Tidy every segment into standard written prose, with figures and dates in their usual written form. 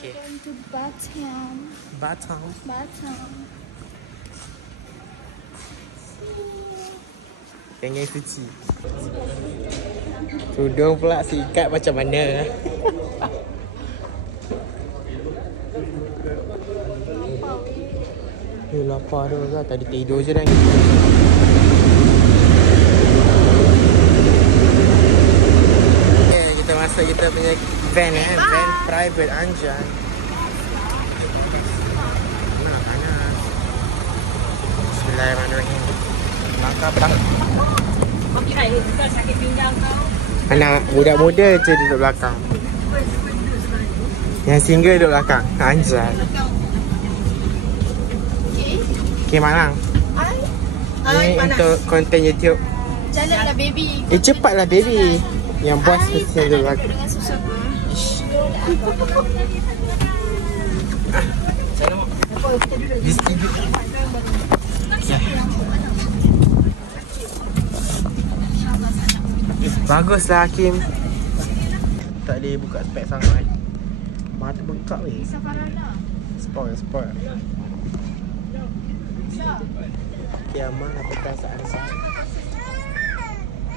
Okay. Going to Batam. Batam. Batam. Geng-geng suci. Tudung pula sikat macam mana? Lapar tu lah. Tadi tidur je dah. Okay, kita masuk kita punya van van private Anjan. Panas. Bismillahirrahmanirrahim. Langkah belakang. Kau kira kau sakit pinggang kau? Anak budak muda je duduk belakang. Yang single duduk belakang. Anjay. Okay, Malang. Ni untuk konten YouTube. Jalanlah baby. Cepatlah baby. Yang bos mesti duduk belakang. Dengan susu apa? Baguslah Hakim. Tak boleh buka spek sangat. Mata bengkak weh. Safarana. Spoil. Okay, Amal, apa perasaan saya?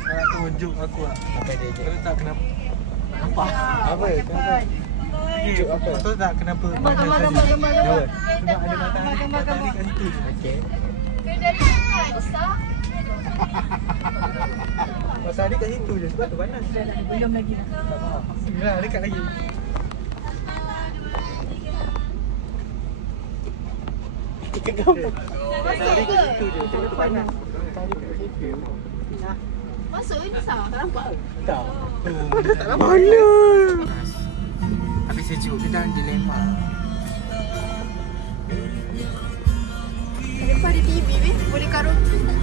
Nak tunjuk aku lah. Apa dia je? Kau tak kenapa? Apa? Kenapa? Tunjuk apa? Kau tak kenapa? Gambar. Sebab ada matahari kat situ. Okay. Dari mana besar? Matahari kat situ je. Sebab tu panas. Belum lagi. Dah dekat lagi. Dekat gambar. Matahari kat situ je. Sebab tu panas. Matahari kat situ. Masuk ni besar. Tak nampak ke? Tak. Tak nampak. Mana? Tapi sejuk tu dah dilema. Depan ada TV weh. Boleh karaoke tak?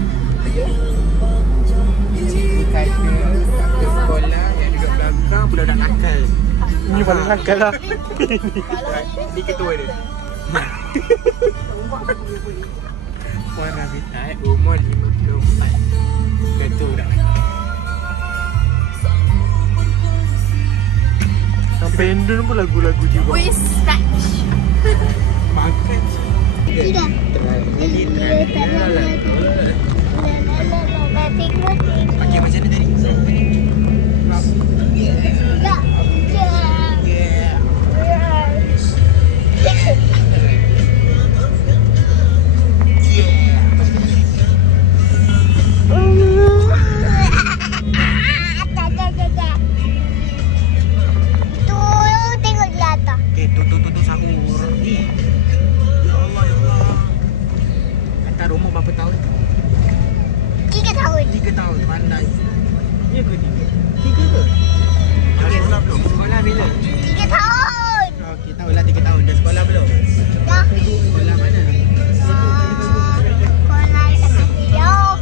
Cikgu kata satu sekolah yang duduk belakang budak-budak nakal. Ni paling nakal lah. Ni ketua dia. Puan Rabita umur 54. Ketua budak nakal. Sampai Indon pun lagu-lagu jiwa. Weh, scratch. Makan Tidak. Okey, macam mana tadi? Tu sahur. Ya Allah. Hantar umur berapa tahun? 3 tahun. 3 tahun. Pandai. Ya ke 3? 3 ke? Dah sekolah belum? Sekolah bila? 3 tahun. Okey, tahulah 3 tahun. Dah sekolah belum? Dah. Sekolah mana? Sekolah Rio. Wow.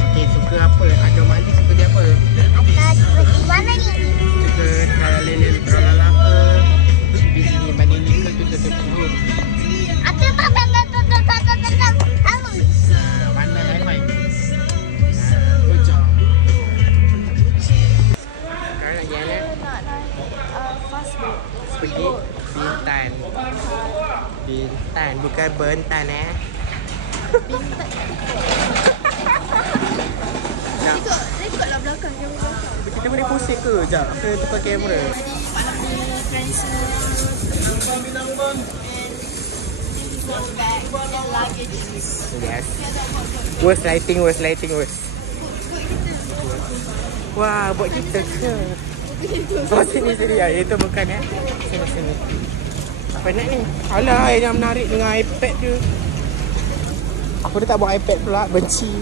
Okey, suka apa? Anomali suka dia apa? Atas seperti mana ni? Suka tralalele tralala ke? Di sini manini ke tu. Aku tak tahu. Pandai main-main. Good job. Sekarang nak jalan Nak naik fast boat. pergi Bintan. Bintan, bukan Bentan Bintan. Nak, Rekodlah belakang. Yang belakang. kita boleh pusing ke? Sekejap, kita tukar kamera. Tadi malam ni transfer. Bag and luggages. Yes. Worst lighting. Wah, buat kita ke? Oh, sini. Itu bukan Sini. Apa nak ni? Alah, yang menarik dengan iPad tu. Aku dah tak bawa iPad pula, benci.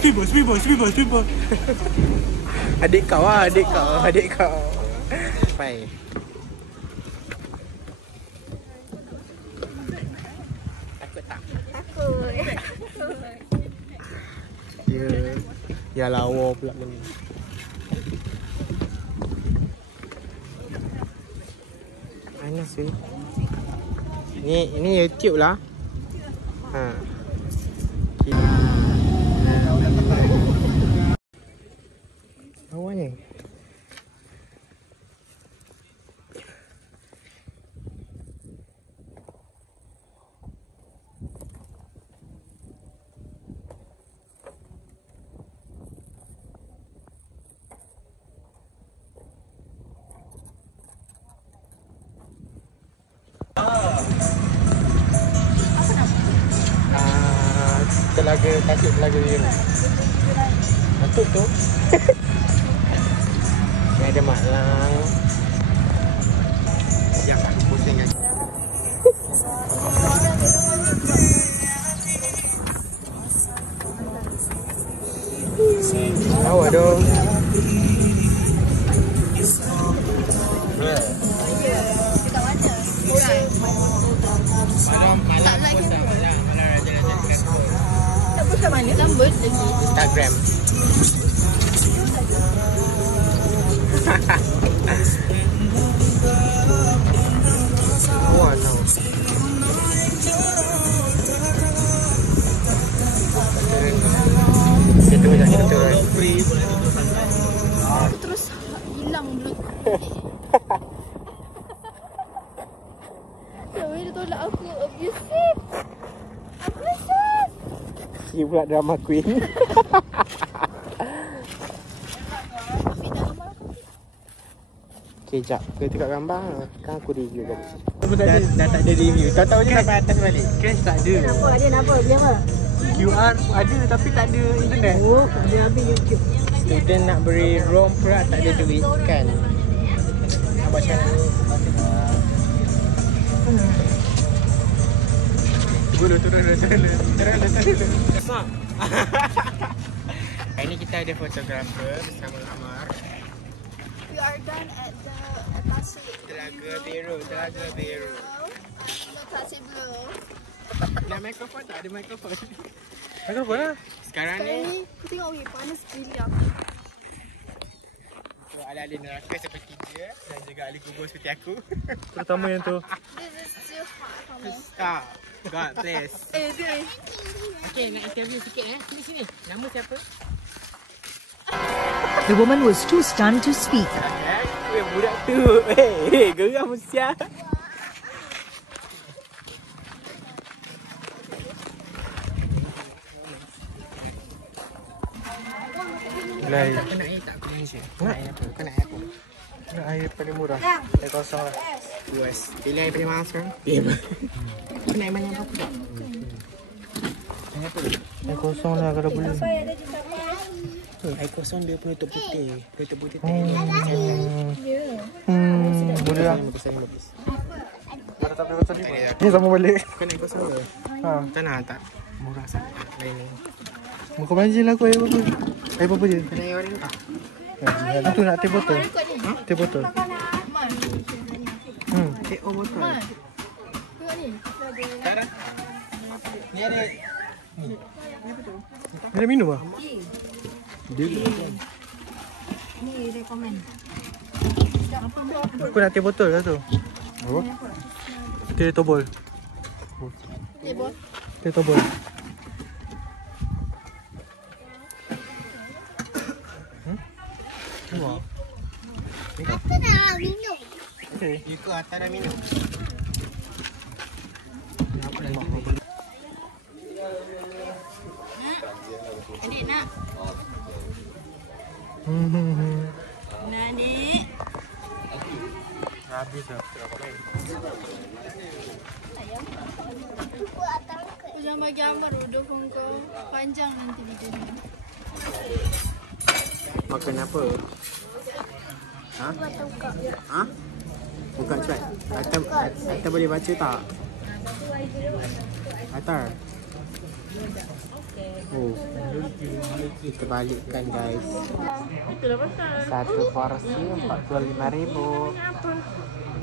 Speedball. Adik kau. Bye. Takut tak? Takut. Ya lawa pula ni. Panas weh. Ni YouTube lah. Ha. Awalnya. Telaga Tasik Telaga Biru. Betul tu. Ni ada Mak Lang. Yang aku pusing kan. Tahu dong. Kat mana? Lambat lagi. Instagram. Wah, tahu. Kita tunggu jangan kita free. Terus hilang dulu. Siapa dia tolak aku? Abusive. Abusive. Dia pula drama queen. Okay, jap. Kita tengok gambar. Kan aku review tadi. Dah tak ada review. Tahu-tahu je sampai atas balik. Cash tak ada. Kenapa? Dia kenapa? Dia apa? QR ada tapi tak ada internet. Oh, dia habis YouTube. Student nak beri ROM pula tak ada duit kan. Nak buat macam mana? Turun. Hari ni kita ada fotografer bersama Amar. We are done at the Tasik Telaga Biru. Tasik Blue. Nak mikrofon tak? Ada mikrofon. Mikrofon lah. Sekarang Sekarang ni ni aku tengok panas gila aku. untuk ahli-ahli neraka seperti dia dan juga ahli kubur seperti aku. Terutama yang tu. This is still hot kamu. Stop. God please. Dia. Okey, nak interview sikit Sini. Nama siapa? The woman was too stunned to speak. Budak tu. Geram siap. Lain. Kau nak air tak? Aku belanja. Kau nak air apa? Kau nak air apa? Nak air paling murah. Air kosong lah. US. Pilih air paling mahal sekarang. Pilih. Kau nak air banyak apa tak? Air apa? Air kosong lah kalau boleh. Air kosong dia penutup putih. Penutup putih tak Boleh lah. Bagus. Ada tak boleh kosong ni? Ni sama balik. Kau nak air kosong ke? Ha. Tak nak tak? Murah sangat. Lain ni. Kau banjir lah aku air apa-apa. Air apa-apa je. Kau nak air orang tak? Itu nak teh botol. Teh botol. Take over botol. Tengok ni. Tak dah. Ni ada. Dia dah minum lah? Ni rekomen. Aku nak teh botol lah tu. Apa? Teh tobol. Table. Teh tobol. Apa dah minum? Okay. Ikut atas dah minum. Apa lagi? Adik nak? Nak adik? Habis lah. Kau jangan bagi Amar udah kau panjang nanti video ni. Makan apa? Ha? Ha? Buka chat. Atta boleh baca tak? Atta. Oh. Kita balikkan guys. Satu porsi 45,000.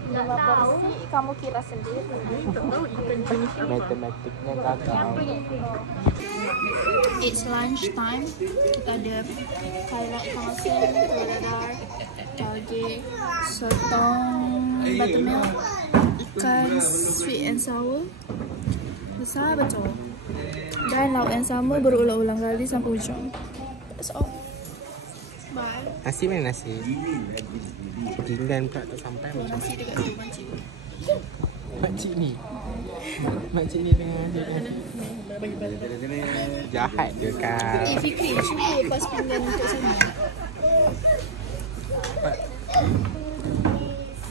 5 porsi kamu kira sendiri. Matematiknya gagal. It's lunch time. Kita ada kailan ikan masin, telur dadar, daging, sotong, buttermilk, ikan sweet and sour, besar betul. Dan lauk yang sama berulang-ulang kali sampai ujung. That's all. Bye. Nasi mana nasi? Pinggan pula tak sampai macam Nasi dekat tu makcik. makcik ni. Makcik ni dengan jahat je kan. Fikri, cuba pas pinggan untuk sana.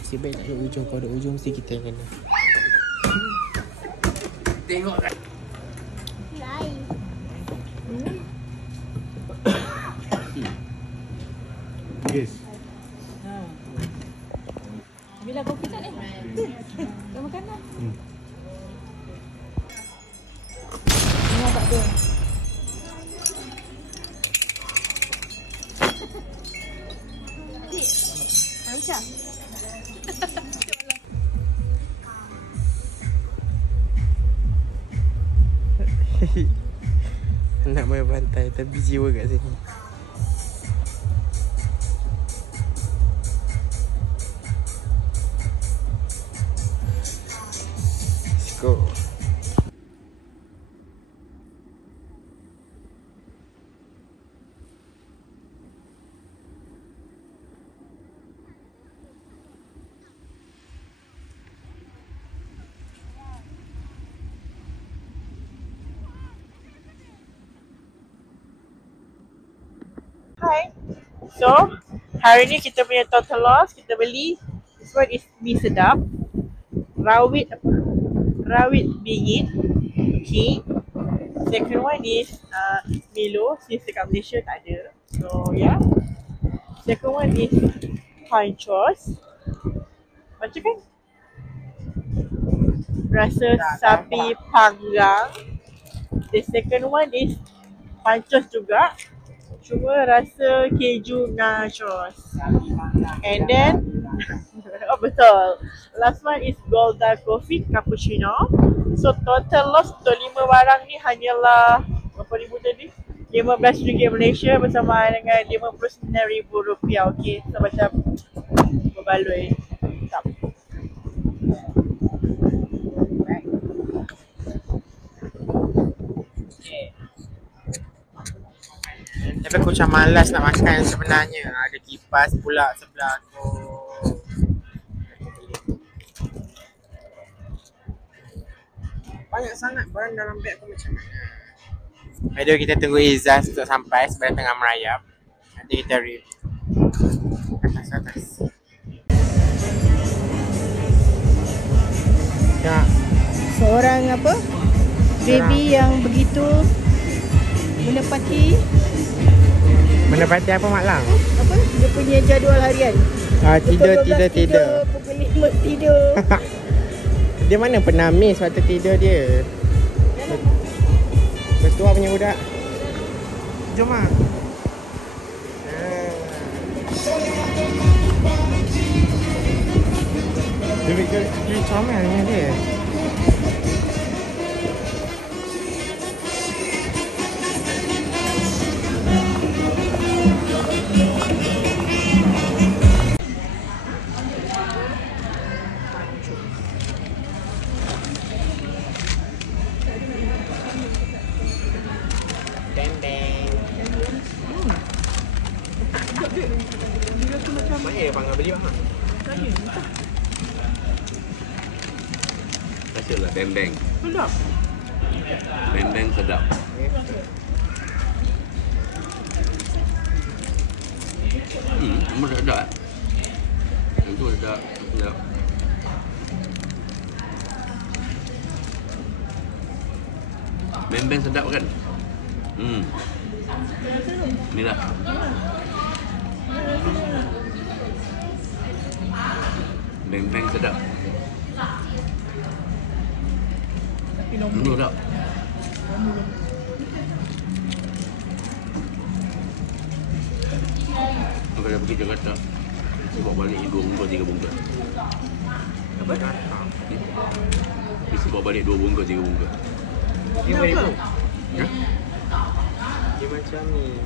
Nasib baik tak ada ujung. Kalau ada ujung mesti kita yang kena. Tengok kan. Yes. Bila kopi tak ni? Dah makan dah? Tengok tak dia. Aisyah. Nak main pantai tapi jiwa kat sini. Let's go. Hi. So, hari ni kita punya total loss, kita beli this one is mie sedap. Rawit bingit. Okay. Second one is Milo, since dekat Malaysia tak ada. So, yeah. Second one is Panchos. Macam kan? Rasa sapi panggang. The second one is Panchos juga. Cuma rasa keju nachos. And then, oh betul. Last one is Golda Coffee Cappuccino. So total loss untuk 5 barang ni hanyalah berapa ribu tadi? RM15 Malaysia bersama dengan RM59,000. Okay, so macam berbaloi. Tak. Okay. Tapi aku macam malas nak makan sebenarnya. Ada kipas pula sebelah tu. Banyak sangat barang dalam beg aku macam mana. Aduh, kita tunggu Izzaz untuk sampai sebab tengah merayap. Nanti kita review. Atas. Ya. Seorang apa? Baby yang begitu menepati apa Mak Lang? apa? Dia punya jadual harian. Tidur. Pukul 5 tidur. Dia mana pernah miss waktu tidur dia. Betul punya budak. Jom ah. Dia comelnya dia. Mahir bang beli bang. Rasalah beng-beng. Sedap. Beng-beng sedap. Memang sedap. Itu sedap. Beng-beng sedap kan? Inilah. Beng-beng sedap. Sedap. Kalau pergi Jakarta, bawa balik 2 bungkus 3 bungkus. Apa? Bisa bawa balik 2 bungkus 3 bungkus. Dia macam Ya? Dia macam ni.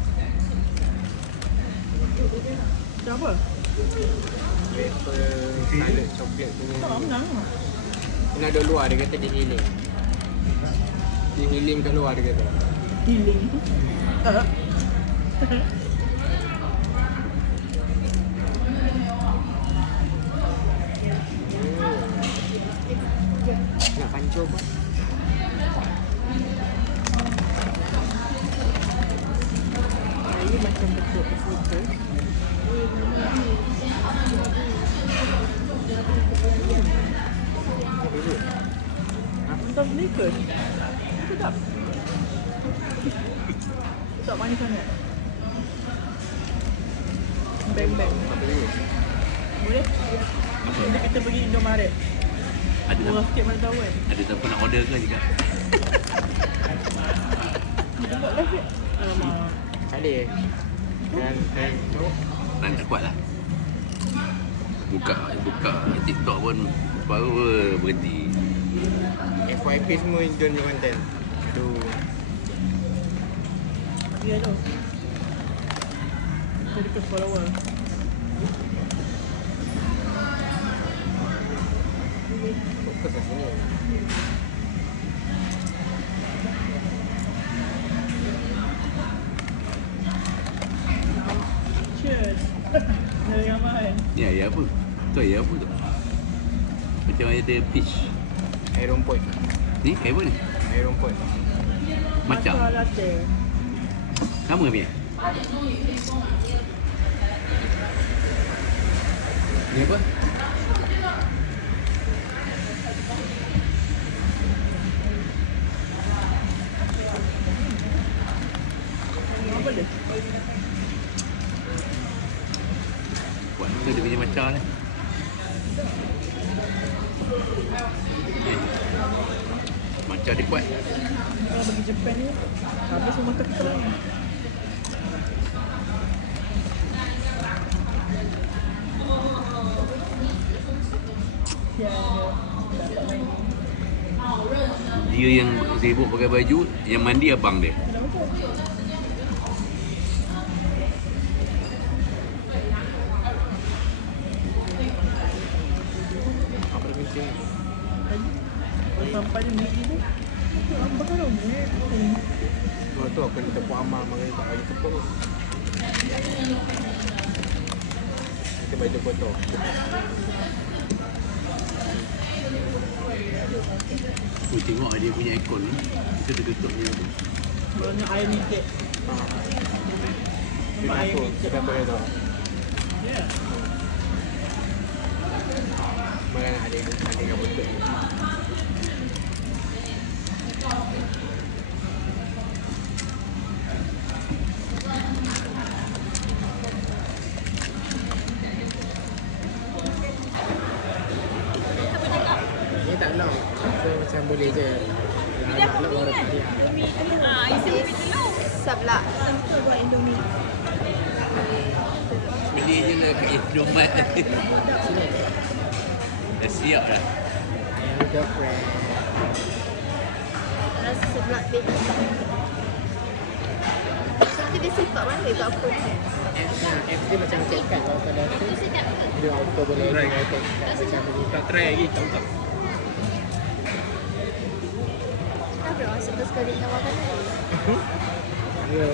Macam apa? Wafer salad coklat punya. Kena ada luar dia kata dia gila. Dia healing kat luar dia kata. Healing. Nak pancur pun. Ini macam bentuk foto. Entah beli ke? Sedap. Tak manis sangat. Bang-bang. Boleh? Nanti kita pergi Indomaret. Ada Murah sikit mana tahu kan? ada siapa nak order ke juga? Buat lah sikit. Alamak. Tak boleh. Dan Tak kuat lah. Buka TikTok pun baru berhenti. FYP semua join je konten. Aduh. Ya tu. Jadi ke follower. Fokus kat sini. Cheers. Dari ramai. Ni air apa? Tu air apa tu? Macam ada peach. Air rumput. Ni air apa ni? Air rumput. Macam. Matcha latte. Sama ke? Ni apa? Apa dia? Buat tu dia punya macam ni. Macam dia buat. Kalau pergi Japan ni, habis rumah tak kita lagi. Dia yang sibuk pakai baju, yang mandi abang dia. Apa dia kencing? Sampai dia beli tu, apa kan Oh tu aku ni tepuk amal maknanya tak bagi tepuk tu. Kita bagi dia foto. Aku tengok dia punya aircon ni. Kita tergetuk dia tu. Banyak air nikit. Dia aku, dia boleh tu. Ya. Mana nak ada kat betul. Ni tak lock. So macam boleh je. Nak lock orang dia. Sebelah. Buat Indomie. Beli je lah kat Indomaret. Sini. Dah siap dah. Yang girlfriend. Rasa sebelah baby. Nanti dia siap mana dia apa ni? App dia macam cakap kalau kau dah tu. Dia auto boleh cakap macam ni. Tak try lagi, tak. Kenapa orang suka sekali dengan makanan? Ya.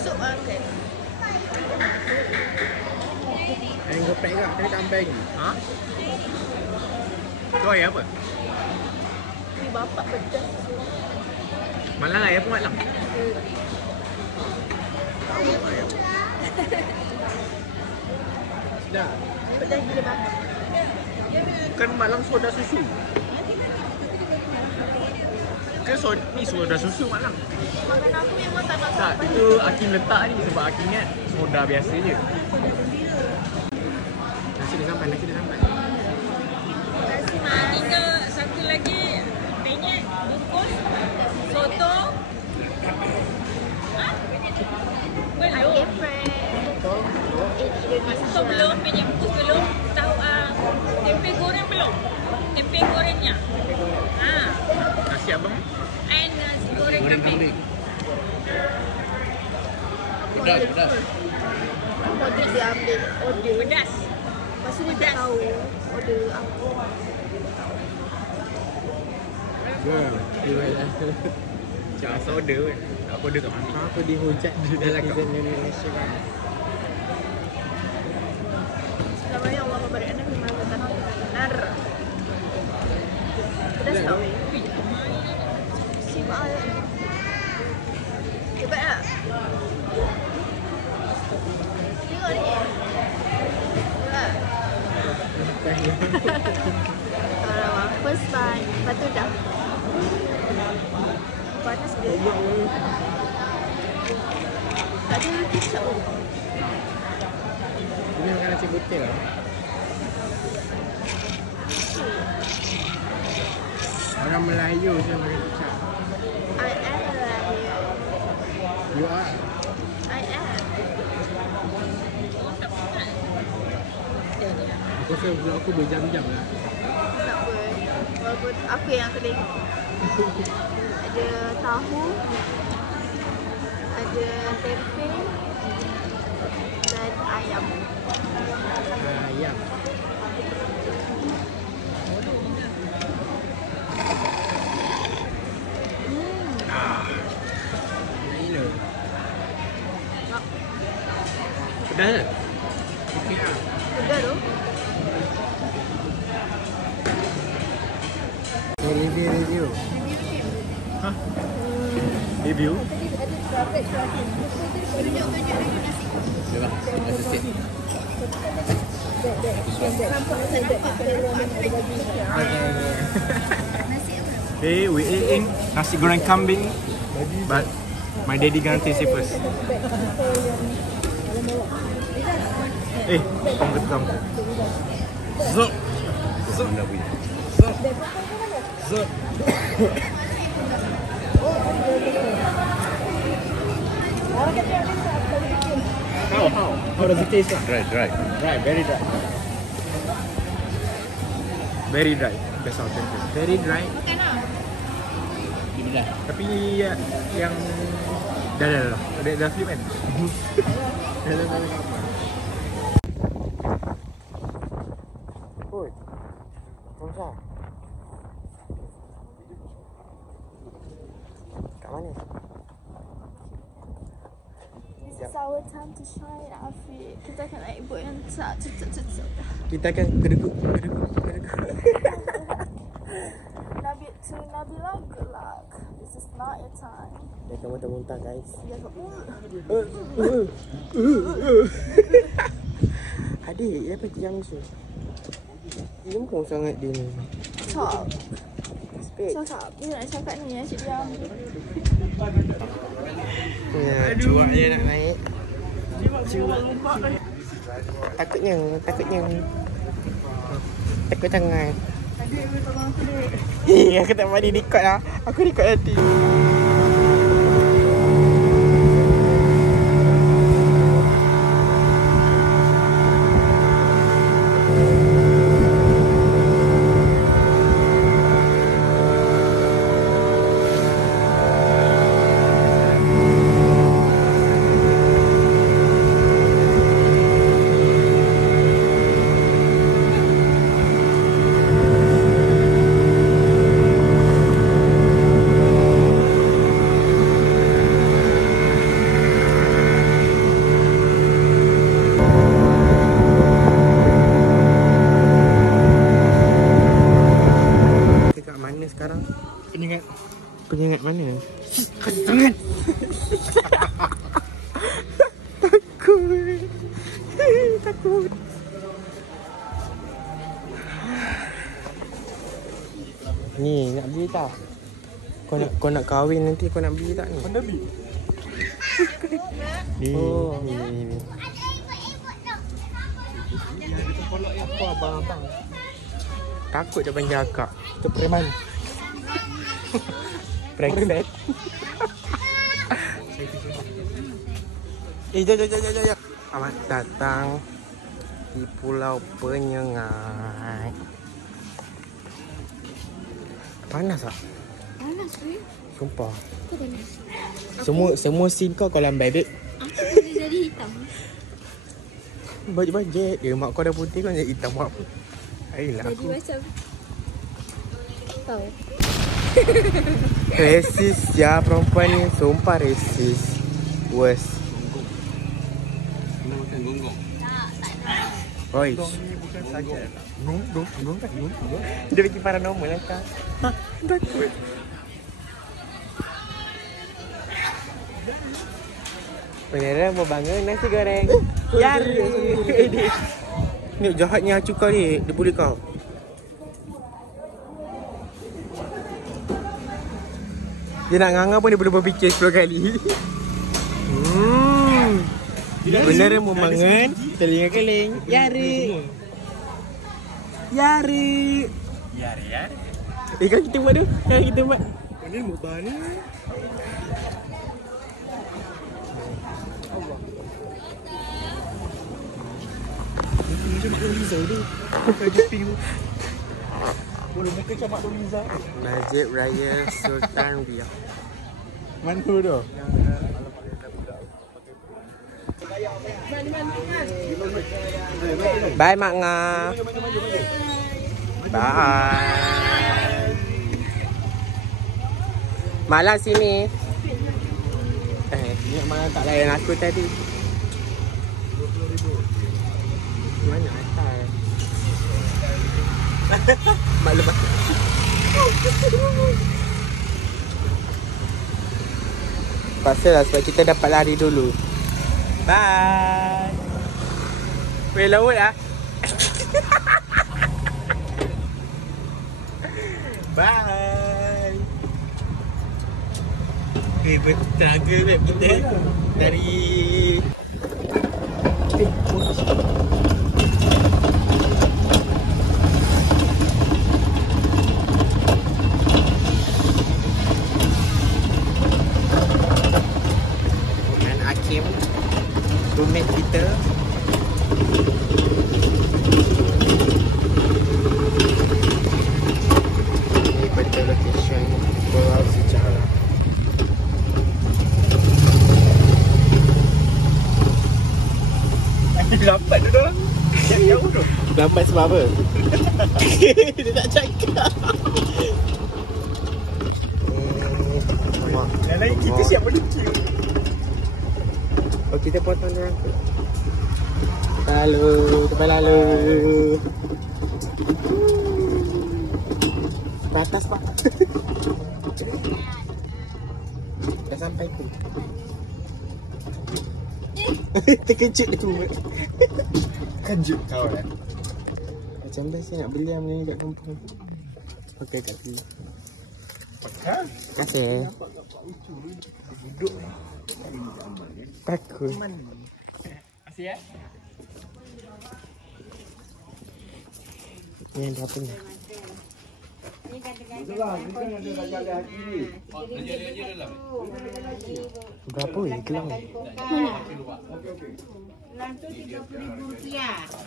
Sup makan. Yang geprek ke? Kena kat ambil lagi. Ha? Tu air apa? Ni bapak pedas. Malang air apa malang? Dah. Pedas gila bapak. Kan malang soda susu. Ke ni soda susu malang? Makan aku memang tak nak Tak, itu Hakim letak ni sebab Hakim ingat soda biasa je. Nasi dia sampai, nasi dia sampai. Terima kasih mas. Tiga, satu lagi penyet, bungkus, soto. Ha? Belum. Girlfriend. Soto belum, penyet bungkus belum. Tahu tempe goreng belum? Tempe gorengnya. Ha. Nasi abang And nasi goreng kambing. Pedas. Order dia ambil order. Pedas. Lepas tu dia tak tahu order apa. Jangan soda pun. Aku order kat mana? Aku dihujat netizen Indonesia kan. Namanya Allah membarik anak memang benar. Pedas tau weh. Simak ayat. Cepat tak? Tengok ni. Cepat. Alamak, first bite. Lepas tu dah. Panas dia. Tak ada kicap pun. Ini makan nasi putih lah. Orang Melayu je makan kicap. I am Melayu. You are? I am. Aku rasa vlog aku berjam-jam lah. Tak apa. Walaupun aku yang tengok. Ada tahu, ada tempe dan ayam. Ayam. Gila. Pedas tak? Okey lah. Sedap tu. Review. Hah? Review? Dah rasa sikit. Hey, we eating nasi goreng kambing, but my daddy gonna taste it first. Eh, come get come. Zup, zup, Dah punya. zup, zup. How does it taste? Dry. Dry, very dry. Very dry. That's authentic. Very dry. Ini dah. Tapi yang dah flip kan? Dah kapal. Oi. Masa? Kat mana? This is our time to shine, Afiq. Kita akan naik boat yang cepat. Kita akan kedekut. Nabil to Nabila, good luck. This is not your time. Dia akan muntah-muntah guys. Dia akan Adik, dia apa diam tu? Lembong sangat dia ni. talk. Speak. Cakap. Dia nak cakap ni, asyik diam. Ya, cuak dia nak naik. Cuak. Takutnya. Takut sangat. Adik, boleh tolong aku dek. Aku tak mandi record lah. Aku record nanti. Sekarang penyengat mana? Penyengat. Takut. Ni nak beli tak? Kau nak kahwin nanti kau nak beli tak ni? Kau dah beli? Ni. Apa abang-abang? Takut dia panggil akak. Itu preman. Brengsek. Jom. Selamat datang di Pulau Penyengat. Panas tak? Panas weh. Sumpah. Kau panas. Semua scene kau lambai, babe. Aku jadi hitam. Bajet-bajet dia. Mak kau dah putih kau nak hitam buat apa? Ayolah Jadi aku. macam kau. Resis ya perempuan ni. Sumpah resis. Worst. Kena makan gonggong. Oi. Bukan saja. Gong kan? Dia bikin paranormal lah kak. Takut. Beneran mau bangun nasi goreng. Yari. Ni jahatnya acu kau ni. Dia bully kau. Dia nak nganga pun dia boleh berfikir 10 kali. Beneran mau bangun. Telinga keling. Yari. Yari. Kan kita buat tu. Kan kita buat. Ini mubah ni. Macam Mak Liza tu. Pakai jeping tu. Boleh muka macam Mak Liza. Masjid Raya Sultan Ria. Mana tu? Bye Mak Nga. Bye. Malah sini. Ni mana tak layan aku tadi. 20,000. Mana asal? Mak lepas. Pasalah sebab kita dapat lari dulu. Bye. Weh laut lah. Bye. Bertenaga web kita dari dengan Hakim, roommate kita. Ini betul location Pulau Sejarah. Lambat tu dah. Jauh tu. Lambat sebab apa? Dia tak cakap. Yang lain kita siap menuju. Oh, kita potong dia. Lalu, tepat lalu. Ke atas pak. Dah sampai tu. Terkejut dia tu. Kejut kau kan. Macam best saya nak beli yang ni kat kampung. Pakai kat sini. Pakai. Terima kasih. Takut. Masih ya? Ni ada apa ni? Berapa ni gelang ni? Gelang tu RM30,000.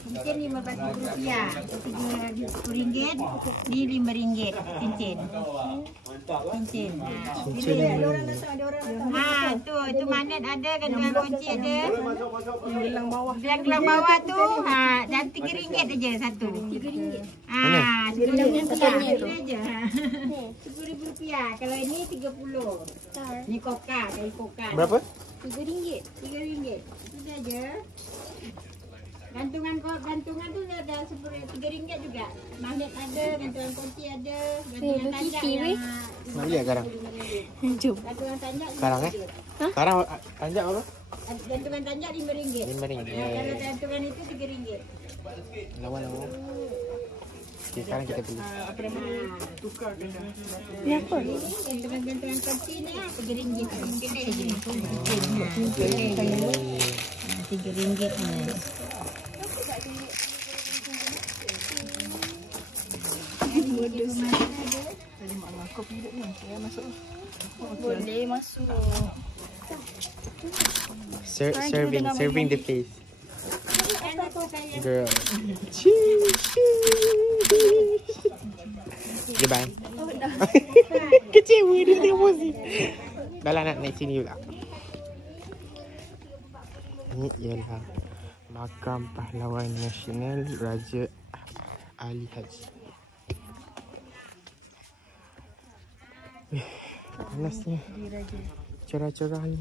Cincin RM15,000. RM10. Ni RM5. Cincin. Cincin. Cincin ni. Tu magnet ada, gantungan kunci ada. Gelang bawah tu dan RM3 aja satu. RM10 aja. RM10,000. Kalau ini RM30. Ni koka, kayu koka. Berapa? RM3. Itu saja. Gantungan tu ada RM3 juga. Magnet ada, gantungan kunci ada, gantungan tanjak yang Nak lihat sekarang? Jom. gantungan tanjak Sekarang Sekarang tanjak apa? gantungan tanjak RM5. RM5. Kalau gantungan itu RM3. Lawa-lawa. Okay, sekarang kita beli. Ni apa? Gantungan kunci ni RM3 saja. RM3. Boleh masuk. Serving the face. Girl. Dia bye. Kecewa dia tengok emosi. Dah lah nak naik sini juga. Ni ialah Makam Pahlawan Nasional Raja Ali Haji. Panasnya. Cerah-cerah ni.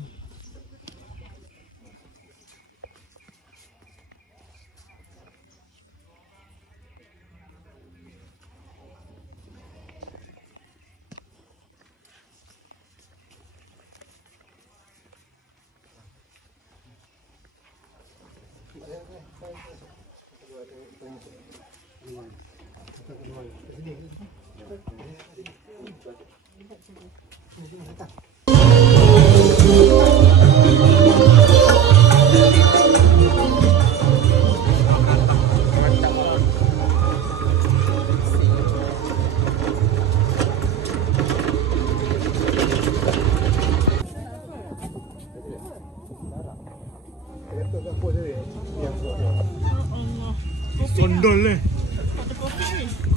Sondol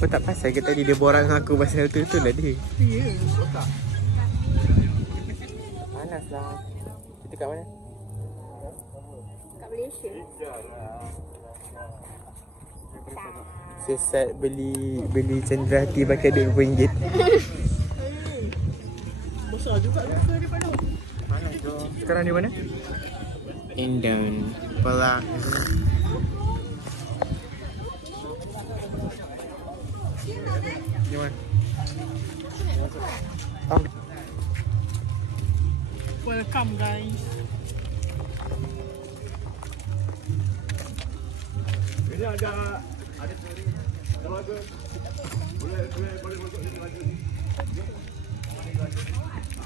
Kau tak pasal ke tadi dia borak dengan aku pasal tu lah dia. Panas lah. Kita kat mana? Kat Malaysia. Sesat beli cenderahati pakai duit RM2. Besar juga luka daripada. Panas tu. Sekarang di mana? Indon. Pelak. Di mana? Welcome guys. Ini ada keluarga. Boleh masuk sini lagi.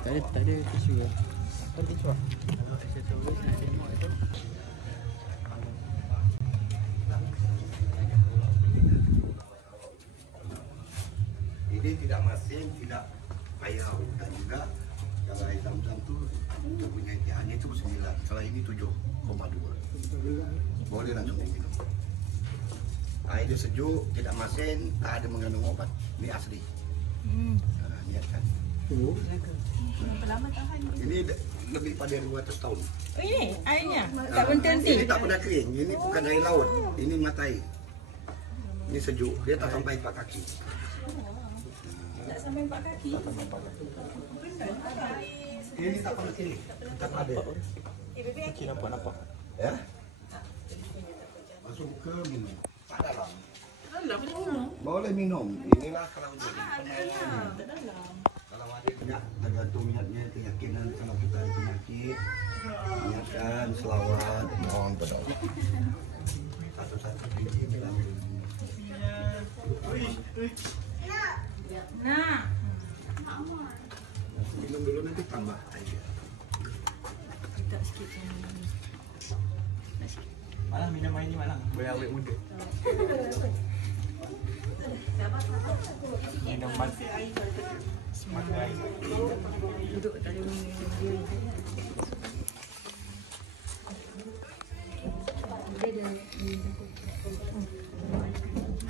Tak ada tisu ke? Tak tisu ah. Ini tidak masin, tidak payau dan juga kalau air zam-zam tu punya hanya itu 9. Kalau ini 7,2. Boleh langsung diminum. Air dia sejuk, tidak masin, tak ada mengandung obat. Ini asli. Niatkan. Ini lebih pada 200 tahun. Oh ini airnya? Tak berhenti. Ini tak pernah kering. Ini bukan air laut. Ini mata air. Ini sejuk. Dia tak sampai 4 kaki. Tak sampai 4 kaki. Ini tak pernah kering. Tak ada. Okey, nampak. Ya. Masuk ke minum. Tak dalam. Boleh minum. Inilah kalau kalau ada minyak, tergantung minyaknya, keyakinan. Kalau kita ada penyakit, niatkan selawat, mohon pada Allah. Satu-satu biji bilang. Nah. Minum dulu nanti tambah air. Tak sikit. Malah minum air ni malah. Boleh awet muda. Minum mati. Semangat air. Duduk tak ada dia.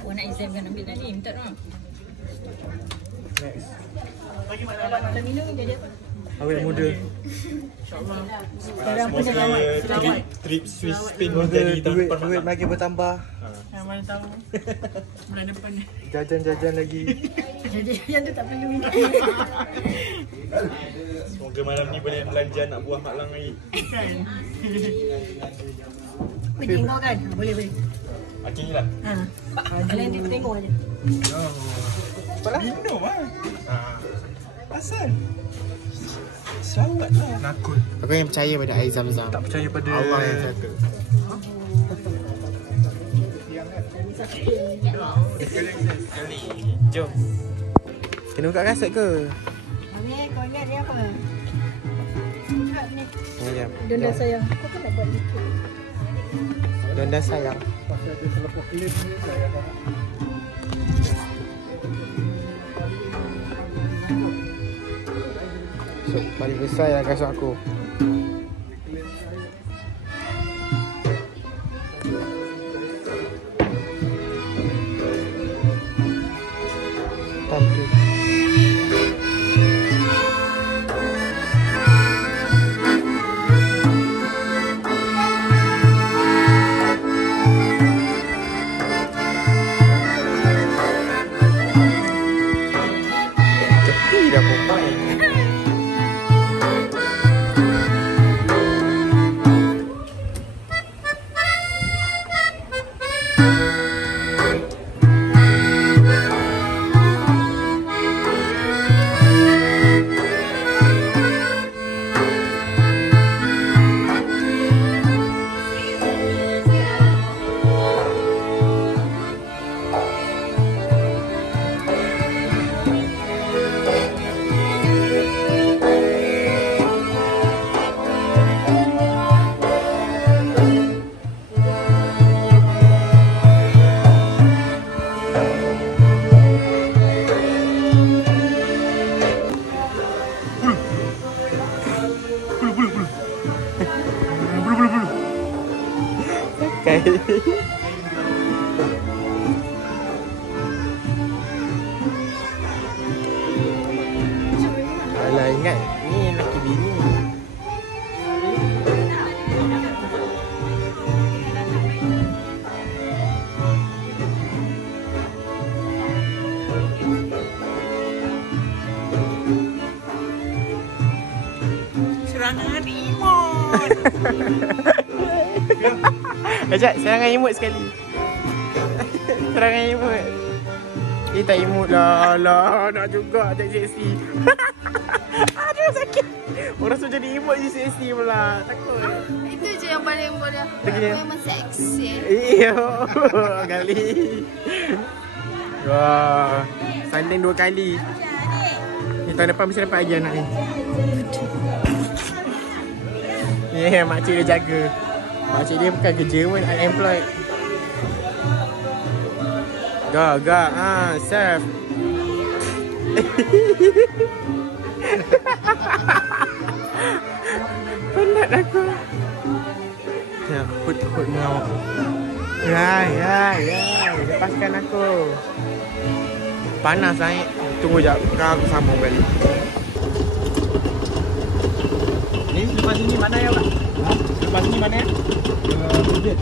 Oh nak exam kan ambil tadi, minta dong. Next. Kalau minum jadi apa? Awet muda. InsyaAllah. Sekarang pun selamat. Trip Swiss Spain Duit makin bertambah. Yang mana tahu. Bulan depan ni. Jajan lagi. Jadi yang tu tak perlu minta. Semoga malam ni boleh belanja nak buah mak lang lagi. Kan. Boleh tengok kan? Boleh. Macam ni lah. Kalian dia tengok aja. Minum lah. Asal? Selawat lah. Nakut. Aku yang percaya pada air zam-zam. Tak percaya pada Allah yang jaga. Jom. Kena buka kaset ke? Ni kau ingat dia apa? Jom. Donda sayang. Kau kan nak buat gitu. Donda sayang. Pasal dia selepas klip ni saya akan paling besar yang kasut aku. Thank you. Alah, ingat ni lelaki bini. Serangan imut. Ajak serangan imut sekali. Serangan imut. Tak imut lah. Alah, nak juga ajak seksi. Aduh, sakit. Orang suruh jadi imut je seksi pula. Takut. Itu je yang paling boleh. Begini. Memang seksi. Iya. Kali. Wah. Sanding 2 kali. Ni tahun depan mesti dapat lagi anak ni. Ya, makcik dia jaga. Makcik dia bukan kerja pun, unemployed. Gak, Saf. Penat aku. Ya, put ngawak. Ya, lepaskan aku. Panas naik. Tunggu jap, aku sambung balik. Ni lepas sini mana ya, Pak? Lepas sini mana ya? Okey.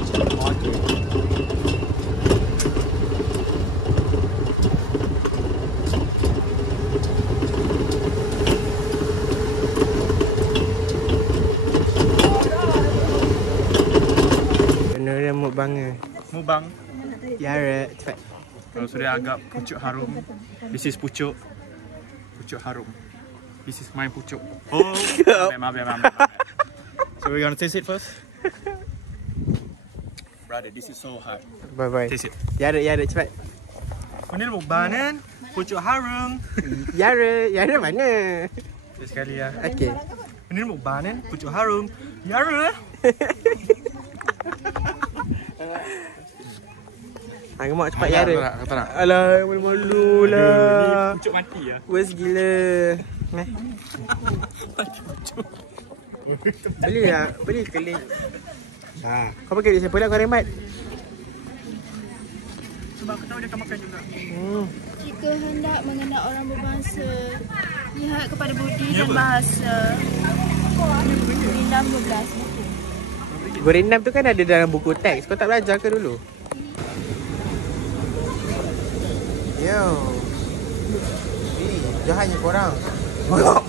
Benar mukbang. Mubang. Ya, cepat. Kalau sudah agak pucuk harum. This is pucuk. Pucuk harum. This is my pucuk. Oh, maaf. So we're gonna taste it first. Brother, this is so hard. Bye. Taste it. Ya, cepat. Ini mukbang kan? Pucuk harum. Ya, mana? Sekali ya. Okey. Ini mukbang kan? Pucuk harum. Ya. Angin mak cepat ya. Kata nak. Alah, malu lah. Ini pucuk mati ya. Wes gila. Meh. Beli keling. Kau pakai duit siapa lah kau remat? Sebab aku tahu dia akan makan juga. Jika hendak mengenal orang berbangsa, lihat kepada budi dan bahasa. Gurindam 12 buku. Gurindam tu kan ada dalam buku teks. Kau tak belajar ke dulu? Yo. Jahatnya korang. Bluk.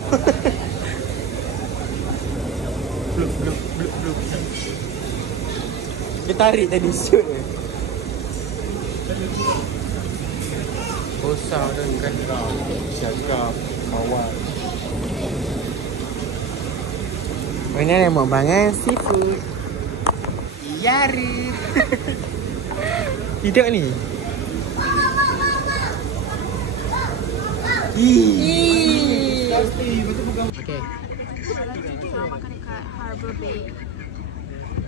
Dia tarik tadi shoot je. Bosau dan kan siapa awal. Ini ada mukbang seafood. Yari. Hidup ni. Okay. Kita makan dekat Harbour Bay.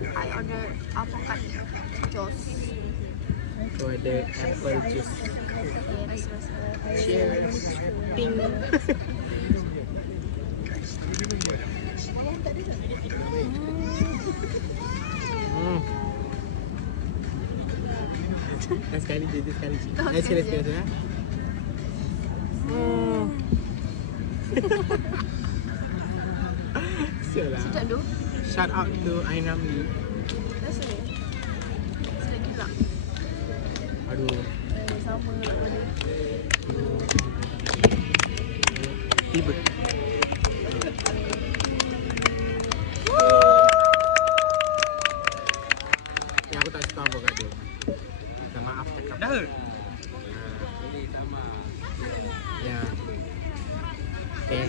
I order avocado juice. So ada apple juice. Cheers. Ting. Sekali je, sekali. Sekali. Sedap tu. Shout out to Ain Ramli. Rasa dia. Sedap juga. Aduh. Sama tak boleh. Tiba. Yang aku tak suka apa kat dia. maaf cakap. Dah. Ya. Okay,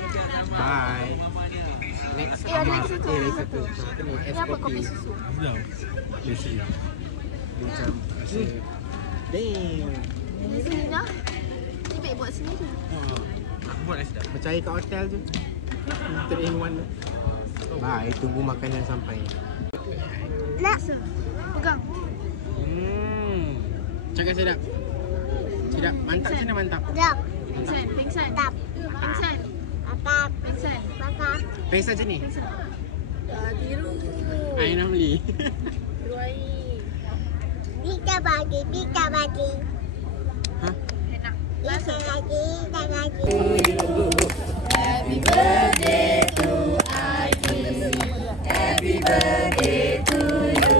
bye. Next ada Amar. lagi satu. Lagi satu. Ini apa kopi susu? Dah. Biasa. Macam damn. Ini sini lah. Ni baik buat sendiri. Aku buat dah sedap. Macam air kat hotel tu. 3 in 1 tu. Bye, tunggu makanan sampai. Nak. Pegang. Cakap sedap. Sedap. Mantap macam mana mantap? Sedap. Pingsan. Pingsan. Tap. Pingsan. Atap. Pingsan. Patah. Pengsan macam ni? Pingsan. Biru. Air nak beli. Biru air. Pika bagi, pika bagi. Hah? Enak. Pika lagi, pika lagi. Happy birthday to Aiki. Happy birthday to you.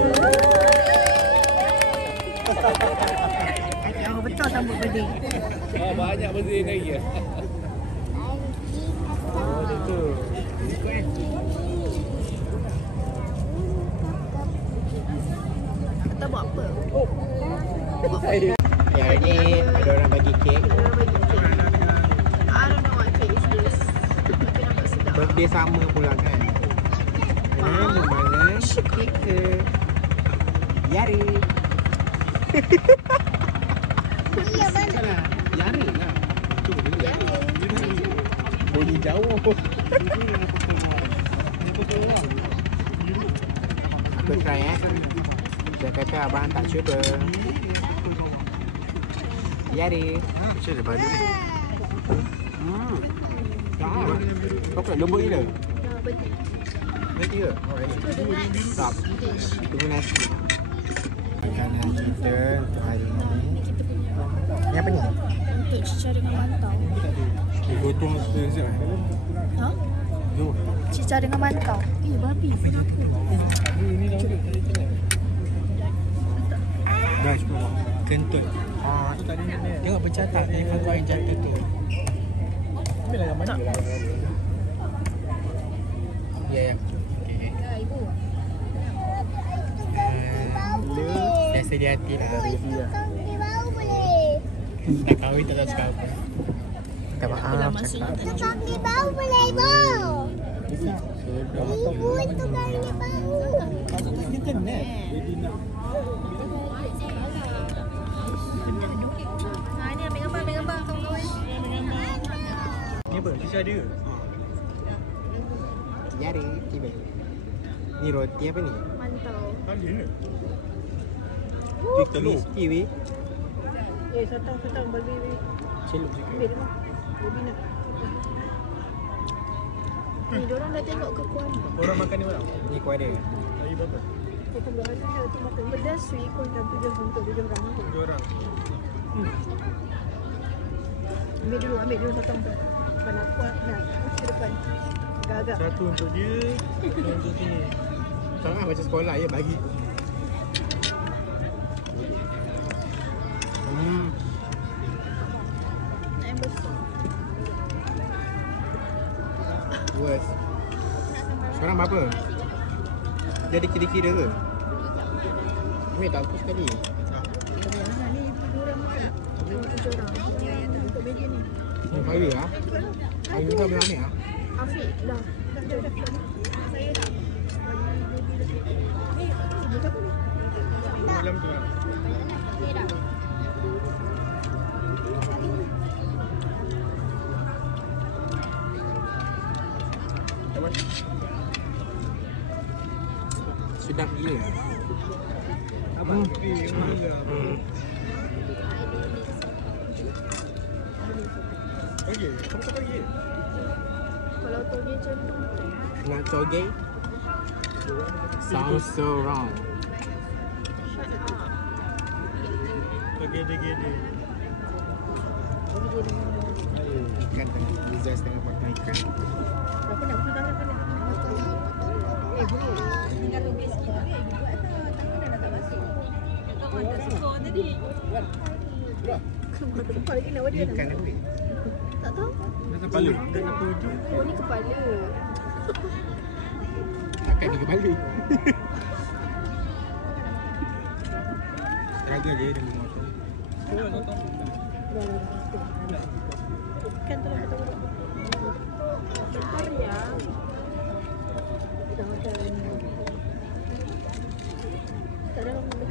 Yang betul sambut birthday. Banyak benda lagi ya. Oh, itu. Kita buat apa? Ya, ini ada orang bagi kek. I don't know what cake is this. Tapi nampak sedap. Birthday sama pula kan? Mana kek ke? Yari. Iya mana? Yari lah. Ya, Boleh jauh. Aku try Dia kata abang tak cuba. Yari. Macam mana balik ni? Kau pula lembut gila? betul. Nanti ke? Oh, ready. Tak. Tunggu nasi. Makanan kita untuk hari ni. Ni apa ni? Untuk cicah dengan mantau. Gotong sekejap. Ha? Jom. Cicah dengan mantau. Babi. Kenapa? Dah cuba. Kentut. Tengok bercatat ni kalau air jatuh tu. Ambil lah gambar ni. Ya, ya. Ibu. Saya sedia hati nak ready lah. Kaki bau boleh. Dah kahwin tak tahu cakap apa. Minta maaf cakap. Kaki bau boleh bau. Ibu itu kaki bau. Dia kena. Ni ambil gambar kawan-kawan. Ni apa? Kisah ada ke? Yari, tiba. Ni roti apa ni? Mantau. Ada ke? Kiwi. Kiwi. Sotong bagi Celup sikit. ambil dulu. Baby nak. Ni diorang dah tengok kekuatan. Orang makan ni berapa? Ni kau ada. Hari berapa? Kita berada tu makan pedas sui pun dah 7 untuk 7 orang tu. 2 orang. Ambil dulu sotong tu. Nak kuat nak ke depan. Agak-agak. Satu untuk dia, satu untuk sini. Sangat macam sekolah ya bagi. Nak yang besar. Worst. Sekarang berapa? Jadi kira-kira ke? Ambil tak aku sekali. Ni 7 orang makan. 7 orang. Untuk meja ni. Ni kaya lah. Kaya tak boleh ambil lah. Afiq dah. Saya nak Dalam tu lah. Sedap gila. Okey, kamu tak pergi? Kalau toge macam tu. Nak toge? Sounds so wrong. Gede-gede. Ikan tengah Lizaz tengah makan ikan. apa nak buka tangan kena. Boleh. Tinggal lebih sikit. Ibu buat tu tangan dah tak basuh. Kau ada skor tadi. Kau depan lagi nak dia. Ikan apa? Tak tahu. Kepala. Kenapa hujung? Oh ni kepala. Takkan di kepala. Struggle je dia memotong. Kan tu lah kata ya. Kita makan. Tak ada orang makan.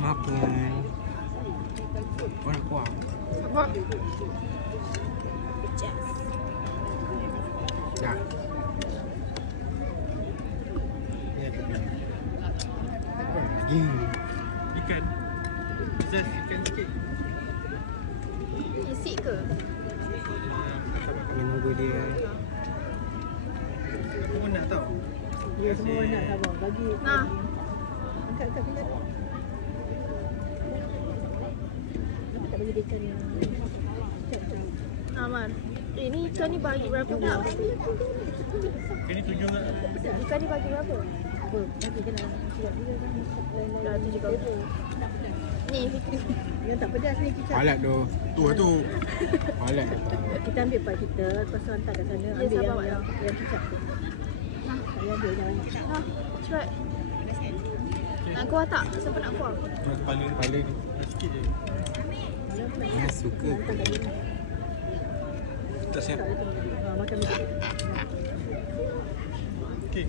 Makan. Orang kuah. Apa? Dah. Ikan. Just ikan sikit. Isi ke? Menunggu dia. Kamu nak tahu? Ya, semua nak sabar. Bagi. Nah. Angkat pingat. Kenapa tak bagi dia ikan yang Aman. Ni ikan ni bagi berapa pula? Ikan ni 7 tak? Ikan ni bagi berapa? apa? Bagi je lah. Silap dia kan. Dah tu juga. Ni Fikri. Yang tak pedas ni kicap. Alat tu. Tu. Alat. Kita ambil part kita, lepas tu hantar kat sana. Ya, Ambil sabar, yang kicap tu. Saya ambil jangan. Cepat. Nak kuah tak? Siapa nak kuah? Kepala ni. Sikit je. Suka. Tak siap. Makan ni. Okey.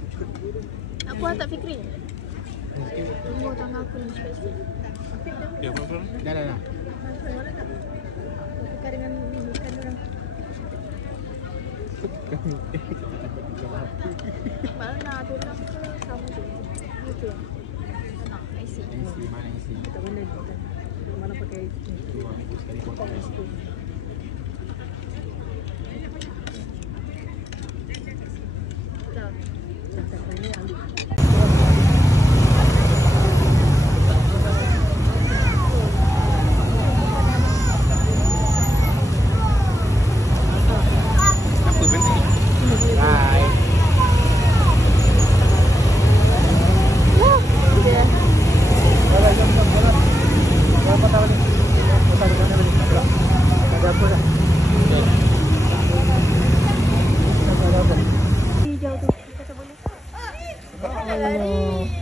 Nak kuah tak Fikri? Tunggu tangan aku ni cepat sikit. Ya, apa-apa? Dah. Tukar dengan ni, bukan orang. Mana tu nak ke sama tu? Itu. Nak isi. Mana isi? Tak mana ni. Mana pakai ni. Sekali potong.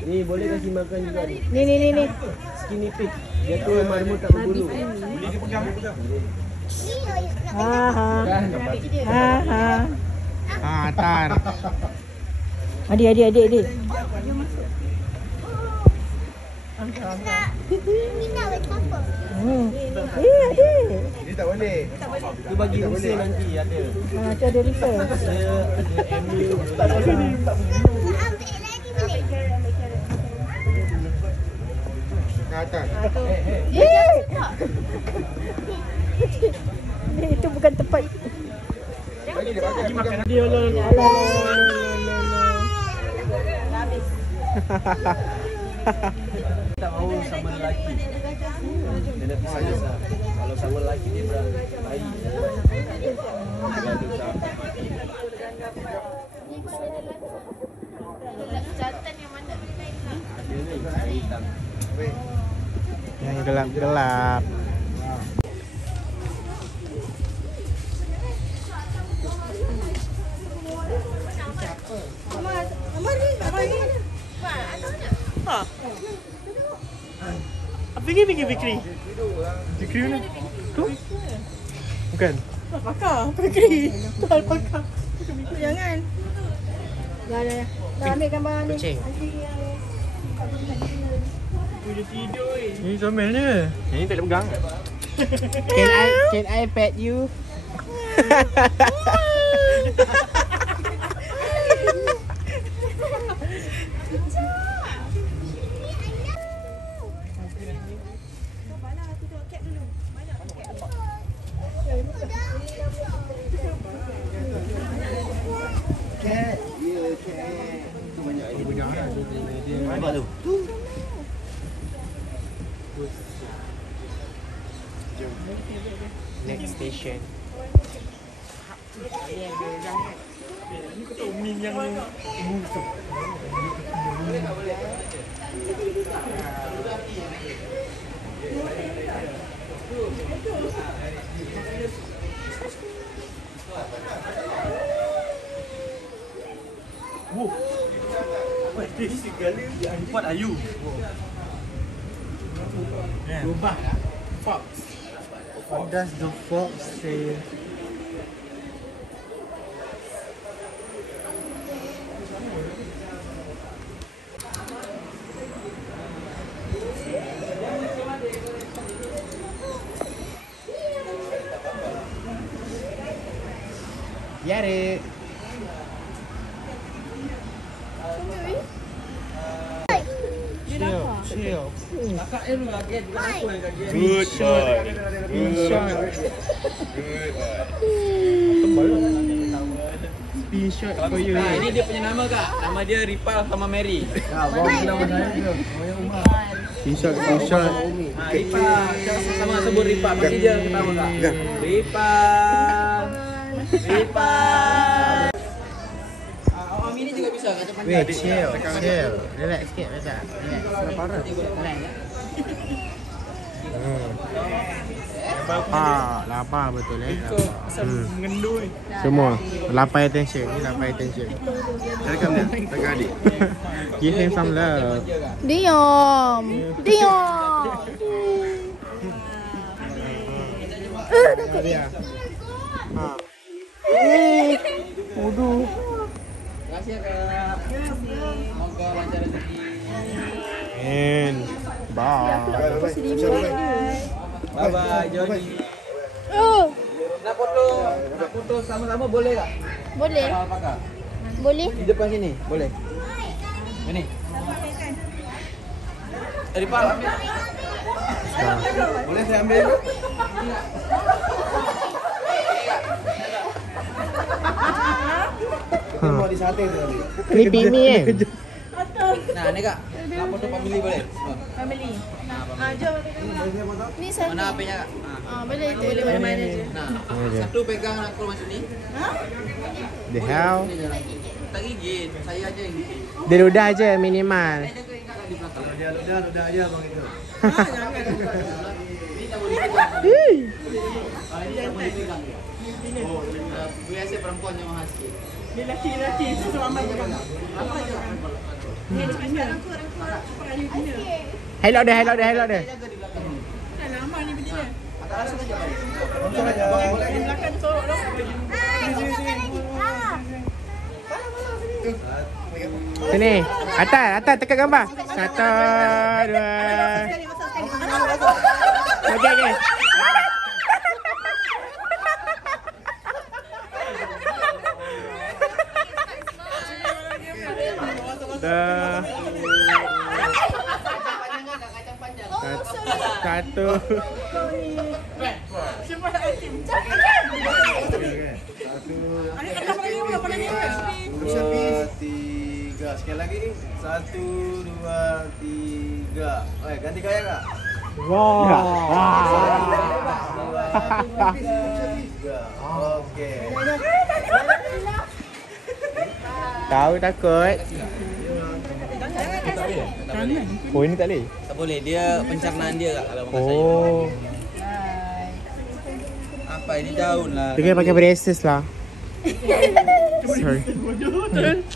Ni boleh kasih makan juga ni. Ni. Skinny pig. Dia tu marmut tak berbulu. Boleh dia pegang. Tar. Adik. Ni tak boleh. Tu bagi Hussein nanti ada. Tu ada Risa. Dia MU. Atas. Itu bukan tempat. Bagi dia makan. Dia habis. Tak mahu sama lelaki. Dia nak pisah. Kalau sama lelaki dia baik. Jantan yang mana? Yang gelap-gelap. Fikri. Fikri mana? Tu? Bukan. Pakar. Fikri. Tu alpaka. Jangan. Dah ambil gambar ni. Kucing. Dia tidur ni comel dia. Yang ni tak boleh pegang. Can I pet you? Nampak tu? Next station. Min yang What is this? What are you? Rubah lah. Fox. What does the fox say? Get it. Chill. Good boy. Spin shot for you. Ini dia punya nama kak. Nama dia Ripal sama Mary. Spin shot, spin shot. Ripal. Sama sebut Ripal. Mesti dia ketawa kak. Ripal. Ripal. Om ini juga bisa kacang panjang. Wait, chill. Relax sikit macam. Relax. Lapar betul Mengendui. Semua. Lapar attention. Ni lapar attention. Rekam dia. Rekam adik. Give him some love. Diam. Dia. Bodoh. Terima kasih kak. Semoga lancar rezeki. And bye. Bye bye Jody. Nak foto sama-sama boleh tak? Boleh. Apa kak? Boleh. Di depan sini boleh. Ini. Ripal ambil. Boleh saya ambil? Mau di sate tu tadi. Ni pimi kan? Nah, ni kak. Nak foto family boleh? Family. Jom. Ni satu. Mana HP-nya kak? Boleh itu. Boleh mana je. Nah, satu pegang aku macam ni. The hell? Tak gigit, saya aja yang gigit. Dia ludah je minimal. Kalau dia ludah aja bang itu. Ini tak boleh pegang. Ini tak boleh pegang dia. Oh, biasa perempuan yang mahal sikit. Dia lelaki susah amat pegang. Hello dia. Dah lama ni berdiri. Langsung aja. Boleh di belakang sorok dong. Sini. Atas tekan gambar. 1, 2. Okay. Dah. Satu. Siapa nak akim? Dua, tiga. Sekali lagi. 1, 2, 3. Oi, ganti gaya kak. Wow. Okey. Tahu takut. Oh ini tak boleh? Tak boleh, dia pencernaan dia kak kalau makan sayur. Apa ini daun lah. Dia pakai braces lah. Sorry.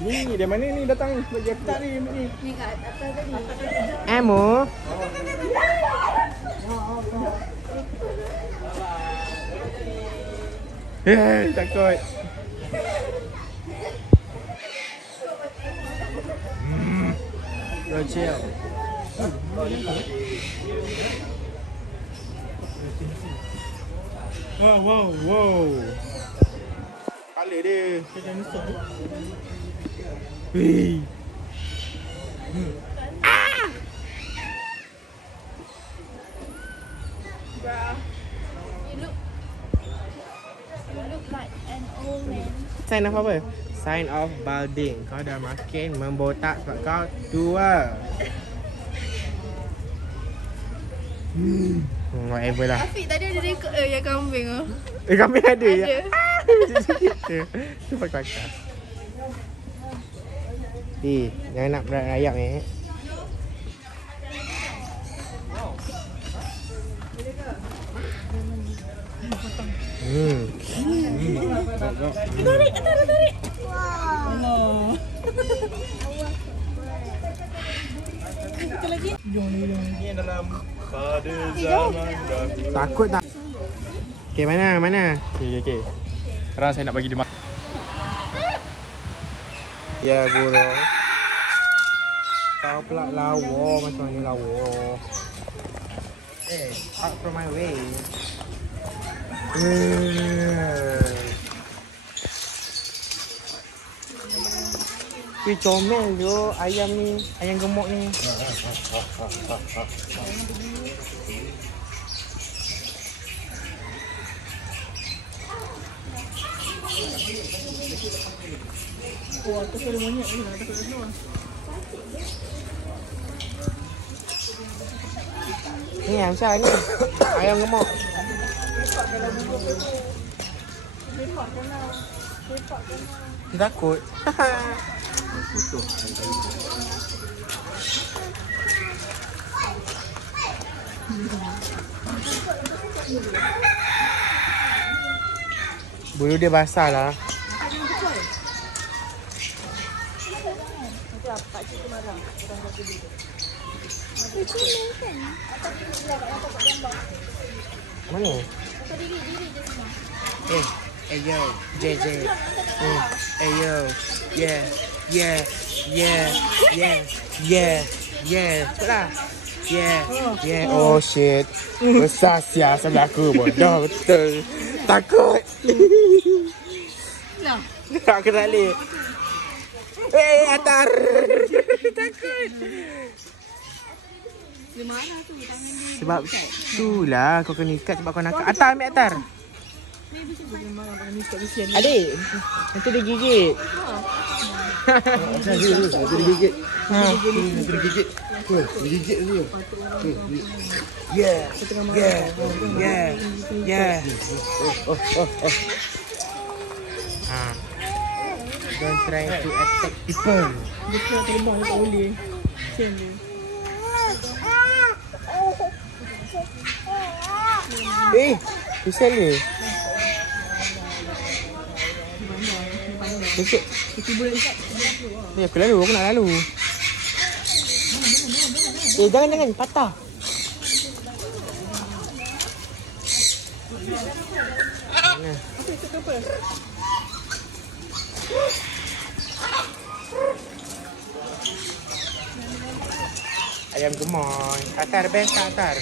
Ni dia mana ni datang bagi aku. Tak ni. Ni kat atas tadi. Amo. Takut. Chill. Wow. Kepala dia. Wih. You look like an old man. Sign of apa? Sign of balding. Kau dah makin membotak sebab kau tua. Whatever lah. Afiq tadi ada rekod yang kambing tu. Kambing ada ya? Ada. Super kelakar. Jangan nak berat rayap ni. Tarik. Wow. Ini dalam pada zaman dahulu. Takut tak? Okay, mana? Okay. Sekarang saya nak bagi dia makan. Ya, burung. Kau pula lawa macam ni lawa. Out from my way. Wih, comel je ayam ni, ayam gemuk ni. Oh, aku ada monyet ni, nak takut dulu. Ni Hamzah ni, ayam gemuk. Dia takut. Bulu dia basah lah. Mana? Hey yo, JJ. Hey yo, yeah. Cepatlah. Yeah. Oh shit. Besar sia sebelah aku bodoh betul. Takut. Aku tak boleh. Atar. Takut. Di mana tu tangan dia? Sebab itulah kau kena ikat sebab kau nak Atar ambil Atar. Adik, nanti dia gigit. Macam dia tu, nanti dia gigit. Nanti dia gigit. Dia gigit dulu. Yeah. Don't try to attack people. Dia kena terbang, dia tak boleh. Macam ni. Kesian dia. Besok. Ni aku lalu, aku nak lalu. Jangan, patah. Mana? Ayam gemoy. Atar best tak Atar?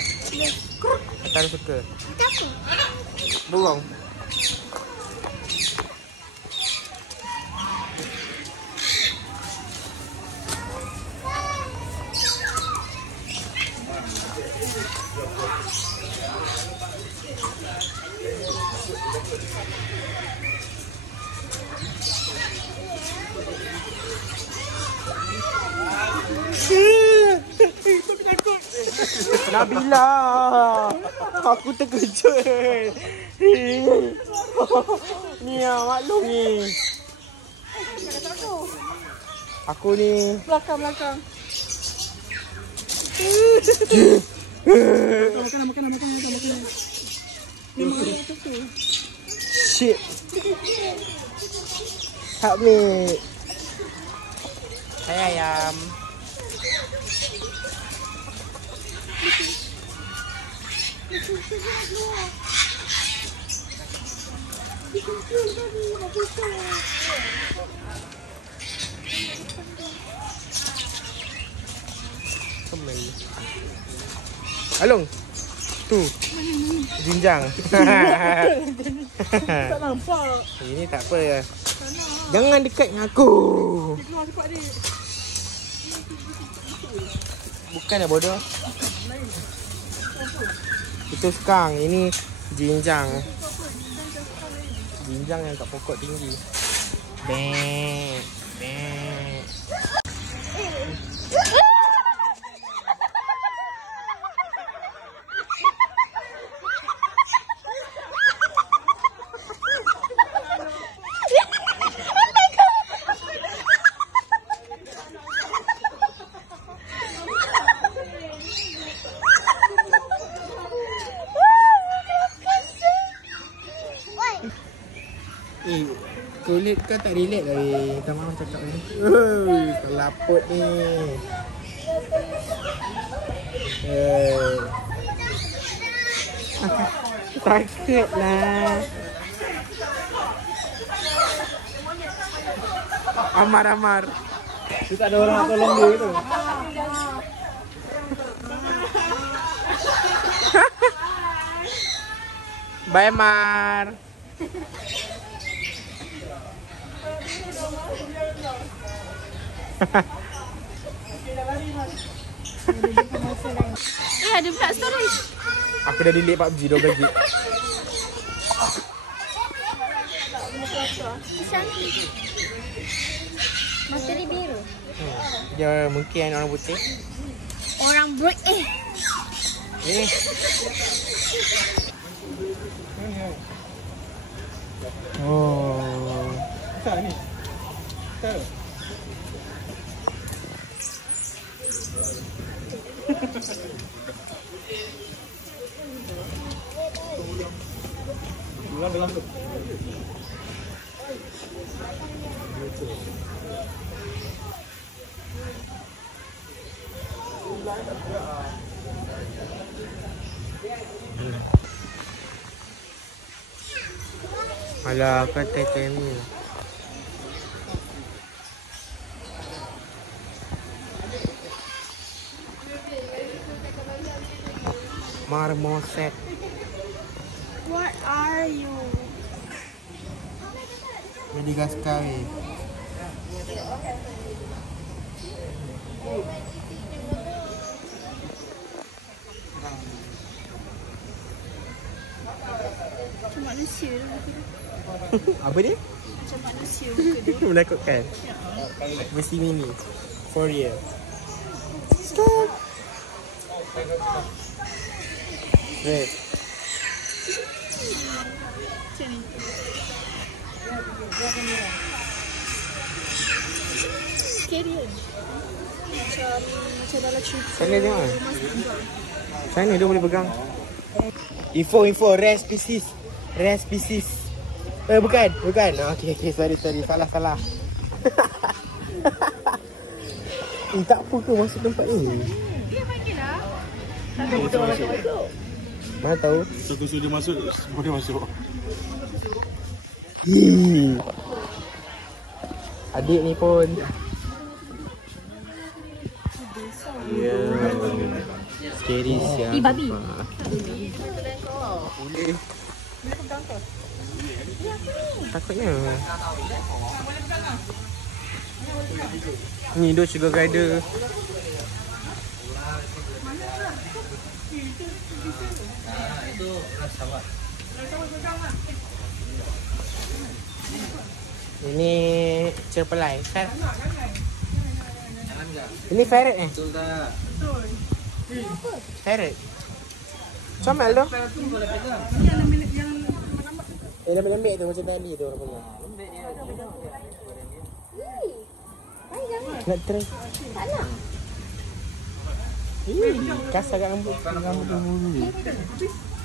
Atar suka. Burung. Nabila, aku terkejut. Ni maklum ni. Aku ni. Belakang. Makan. Shit. Help me. Hai ayam. Along. Tu. Jinjang. Tak nampak. Ini tak apa. Jangan dekat dengan aku. Dia keluar cepat dia. Bukanlah bodoh. Itu skang, ini jinjang. Jinjang yang kat pokok tinggi. Beng. Kulit kau tak relate lah weh. Minta maaf cakap ni. Kelaput ni. Takut lah. Amar. Tu tak ada orang nak tolong dia tu. Bye Mar. Ada pula storage. Aku dah delete PUBG 12 GB. Cantik. Materi biru. Dia mungkin orang putih. Orang break Ini. Oh. Tak ni. Tak. Dalam tu. Alah, kata kami. Marmoset. What are you? Jadi gaskar weh. Macam manusia lah. Apa dia? Macam manusia muka dia. Menakutkan. Besi mini. For real. Stop. Wait. Macam ni. Scary kan? Macam dalam cerita. Sana tengok. Sana dia boleh pegang. Info, rare species. Bukan. Okay, sorry. Salah. Tak apa ke masuk tempat ni? Dia panggil lah. Mana tahu? Suku dia masuk, boleh masuk. Adik ni pun. Ya. Scary siap. Babi. Boleh. Takutnya. Ni dua sugar glider. Ini cerpelai kan? Ini ferret ni? Ferret? Comel tu? Lembik-lembik tu macam tadi tu orang punya. Nak try? Tak nak. Kasar kat rambut ni.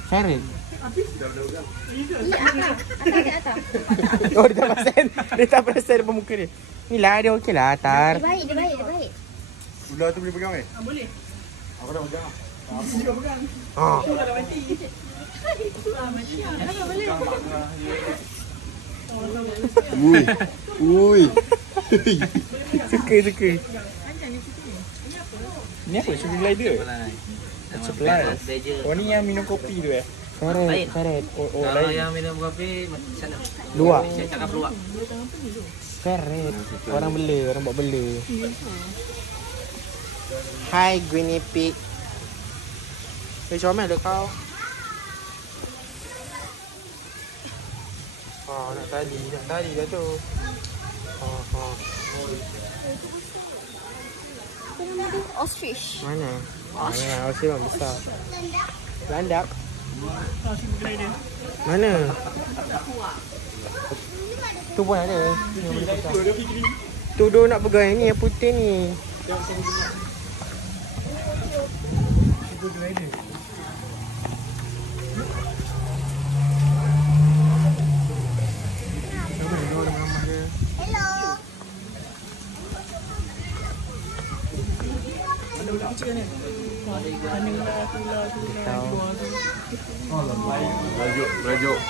Ferret? Atas. Oh, dia tak perasan depan muka dia. Ni lah, dia okey lah, Atar. Dia baik. Ular tu boleh pegang ke? Boleh. Aku dah pegang. Aku juga pegang. Ah. Ular dah mati. Ui. Suka. Ni apa? Sugar glider? Supply. Oh ni yang minum kopi tu Ferret. Kalau lain. yang minum kopi sana. Luak. Saya cakap luak. Ferret. Orang buat bela. Hai guinea pig. Comel dah kau. Nak tadi dah tu. Ostrich. Mana? Ostrich memang besar. Landak. Mana? Tu pun ada. Tu nak pegang yang ni, yang putih ni. kecil ni. Mana tular. Berajuk.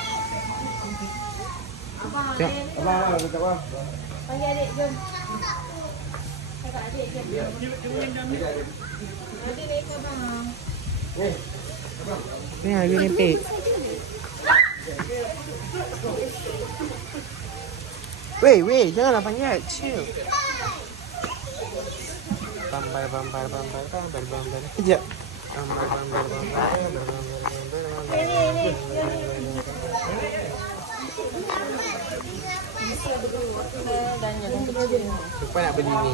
Jom. Abang, dekat bawah. Panggil adik, jom. Kakak adik, jom. Adik naik ke abang. Ni lagi nipik. Weh, janganlah panjat. Chill. Bambar. Kejap. Bambar. Ini. Lupa nak beli ni.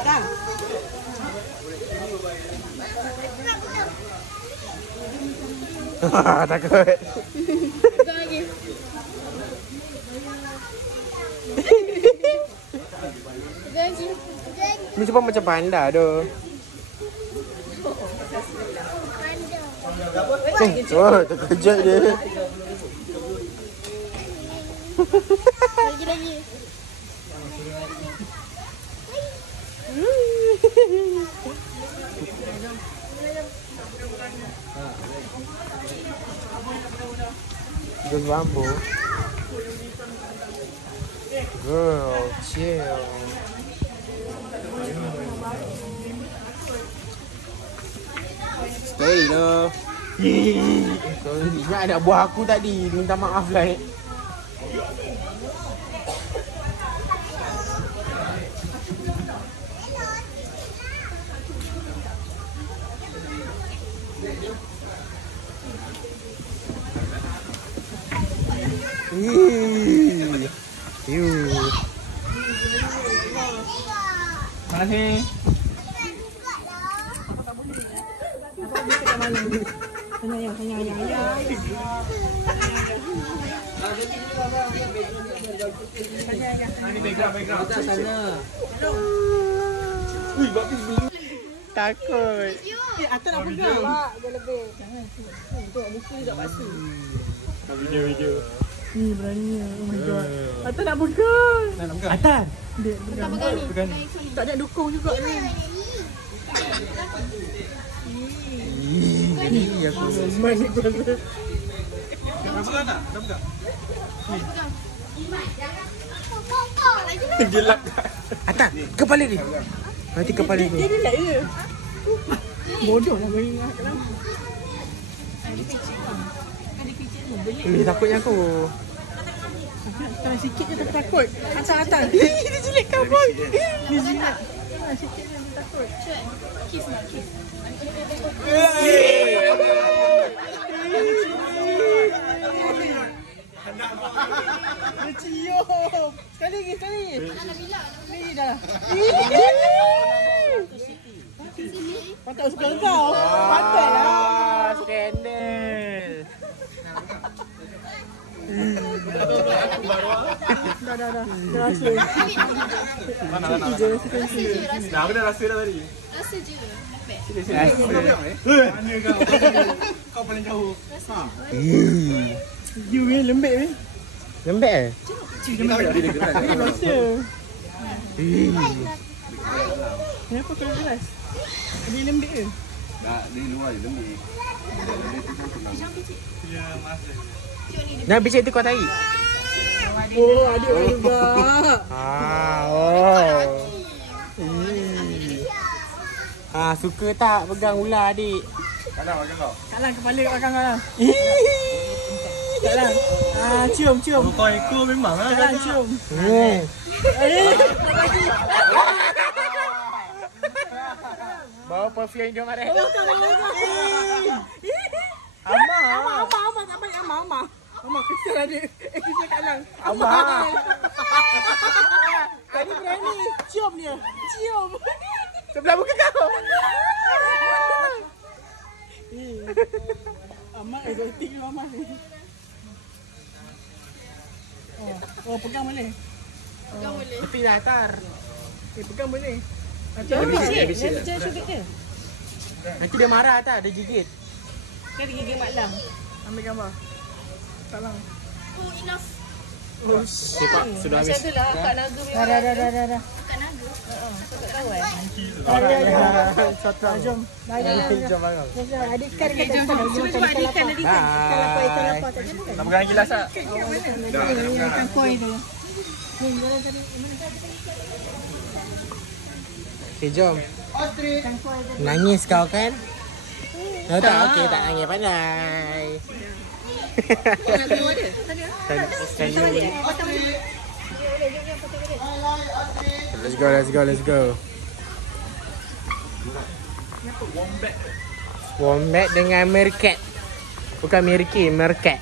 Dah. Takut. Pegang lagi. Pegang lagi. Ni cuma macam panda tu. Oh, terkejut dia. Lagi. Good bambu. Girl, chill. Stay lah. Kau ingat ada buah aku tadi. Minta maaf lah. Terima kasih. Takut. Atas nak pegang. Dia lebih. Tengok muka dia tak pasti. Video. Ni beraninya. Oh my god. Atas nak pegang. Atas. Dia pegang ni. Tak ada dukung juga ni. Ini aku Main ni kuasa. Dah pegang tak? gelap. Atas. Kepala dia. Nanti kepala dia. Dia relax je. Bodoh lah main ingat kan. Takutnya aku. Atas sikit je takut. Atas. Dia jilat kabel. Dia jilat. Sikit je dia takut. Kiss. Dia cium. Sekali lagi. Ni dah. Patut suka kau. Patutlah. Skandal. Dah. Rasa. Mana? Dah Dah rasa dah tadi. Rasa je. Mana kau? Kau paling jauh. You lembek ni. Lembek. Ni rasa. Kenapa kau keras? Dia lembek ke? Tak, di luar je lembik. Nah, bincang tu kau tarik. Oh, adik juga. Suka tak pegang ular adik? Taklah kepala kat belakang kau lah. Taklah. Cium. Kau ekor memang lah. Taklah cium. Bawa perfume dia marah. Amah tak baik Amah. Amah kesal adik. Kesal kat lang. Amah. Tadi berani. Cium dia. Cium. Sebelah muka kau. Amah exotic tu Amah ni. Oh, pegang boleh. Tepi latar. Pegang boleh. Macam dia. Nanti dia marah tak? Dia gigit. Kan dia gigit Mak Lang. Ambil gambar. Salam. Oh, enough. Oh, Sepak sudah habis. Macam tu lah Kak Naga. Dah. Kat naga. Jom. Jom bareng. Adik ikan dekat sana. Jom ikan lapar. Ikan lapar tak ada. Nak pegang gilas tak? Ikan koi tu. Okay, jom. Nangis kau kan? Oh, tak, okey, tak nangis, pandai. Let's go. Wombat dengan meerkat. Bukan mirki, meerkat.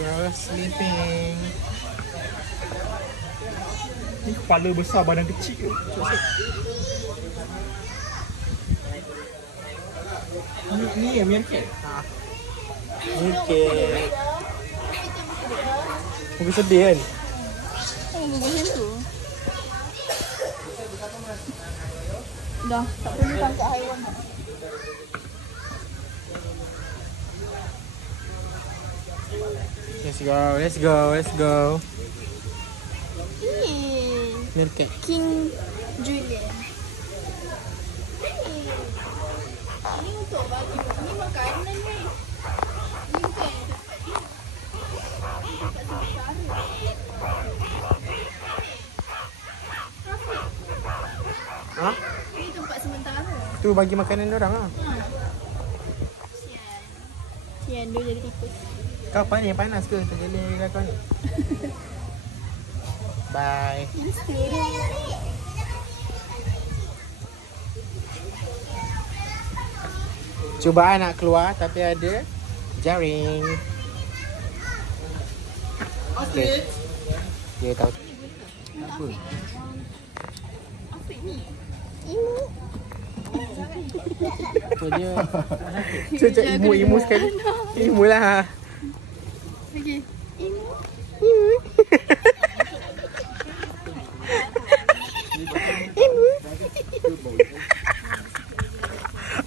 Girl sleeping. Ni kepala besar, badan kecil. Ni yang meerkat? Meerkat. Muka sedih kan? Oh, muka macam tu. Dah, tak perlu tangkap haiwan dah. Let's go. Ini Meerkat. King Julian. Ini untuk bagi. Ini makanan ni. Ini bukan Ha? ini tempat sementara. Tu bagi makanan dia orang ah. Sian dia jadi tikus. Kau panas ke? Tergeleng kau ni. Bye. Cubaan nak keluar tapi ada jaring. Okay. Dia tahu. Apa? Apa ni? Imu. Apa dia? Cocok imu sekali. Imu lah. Okey. Imu.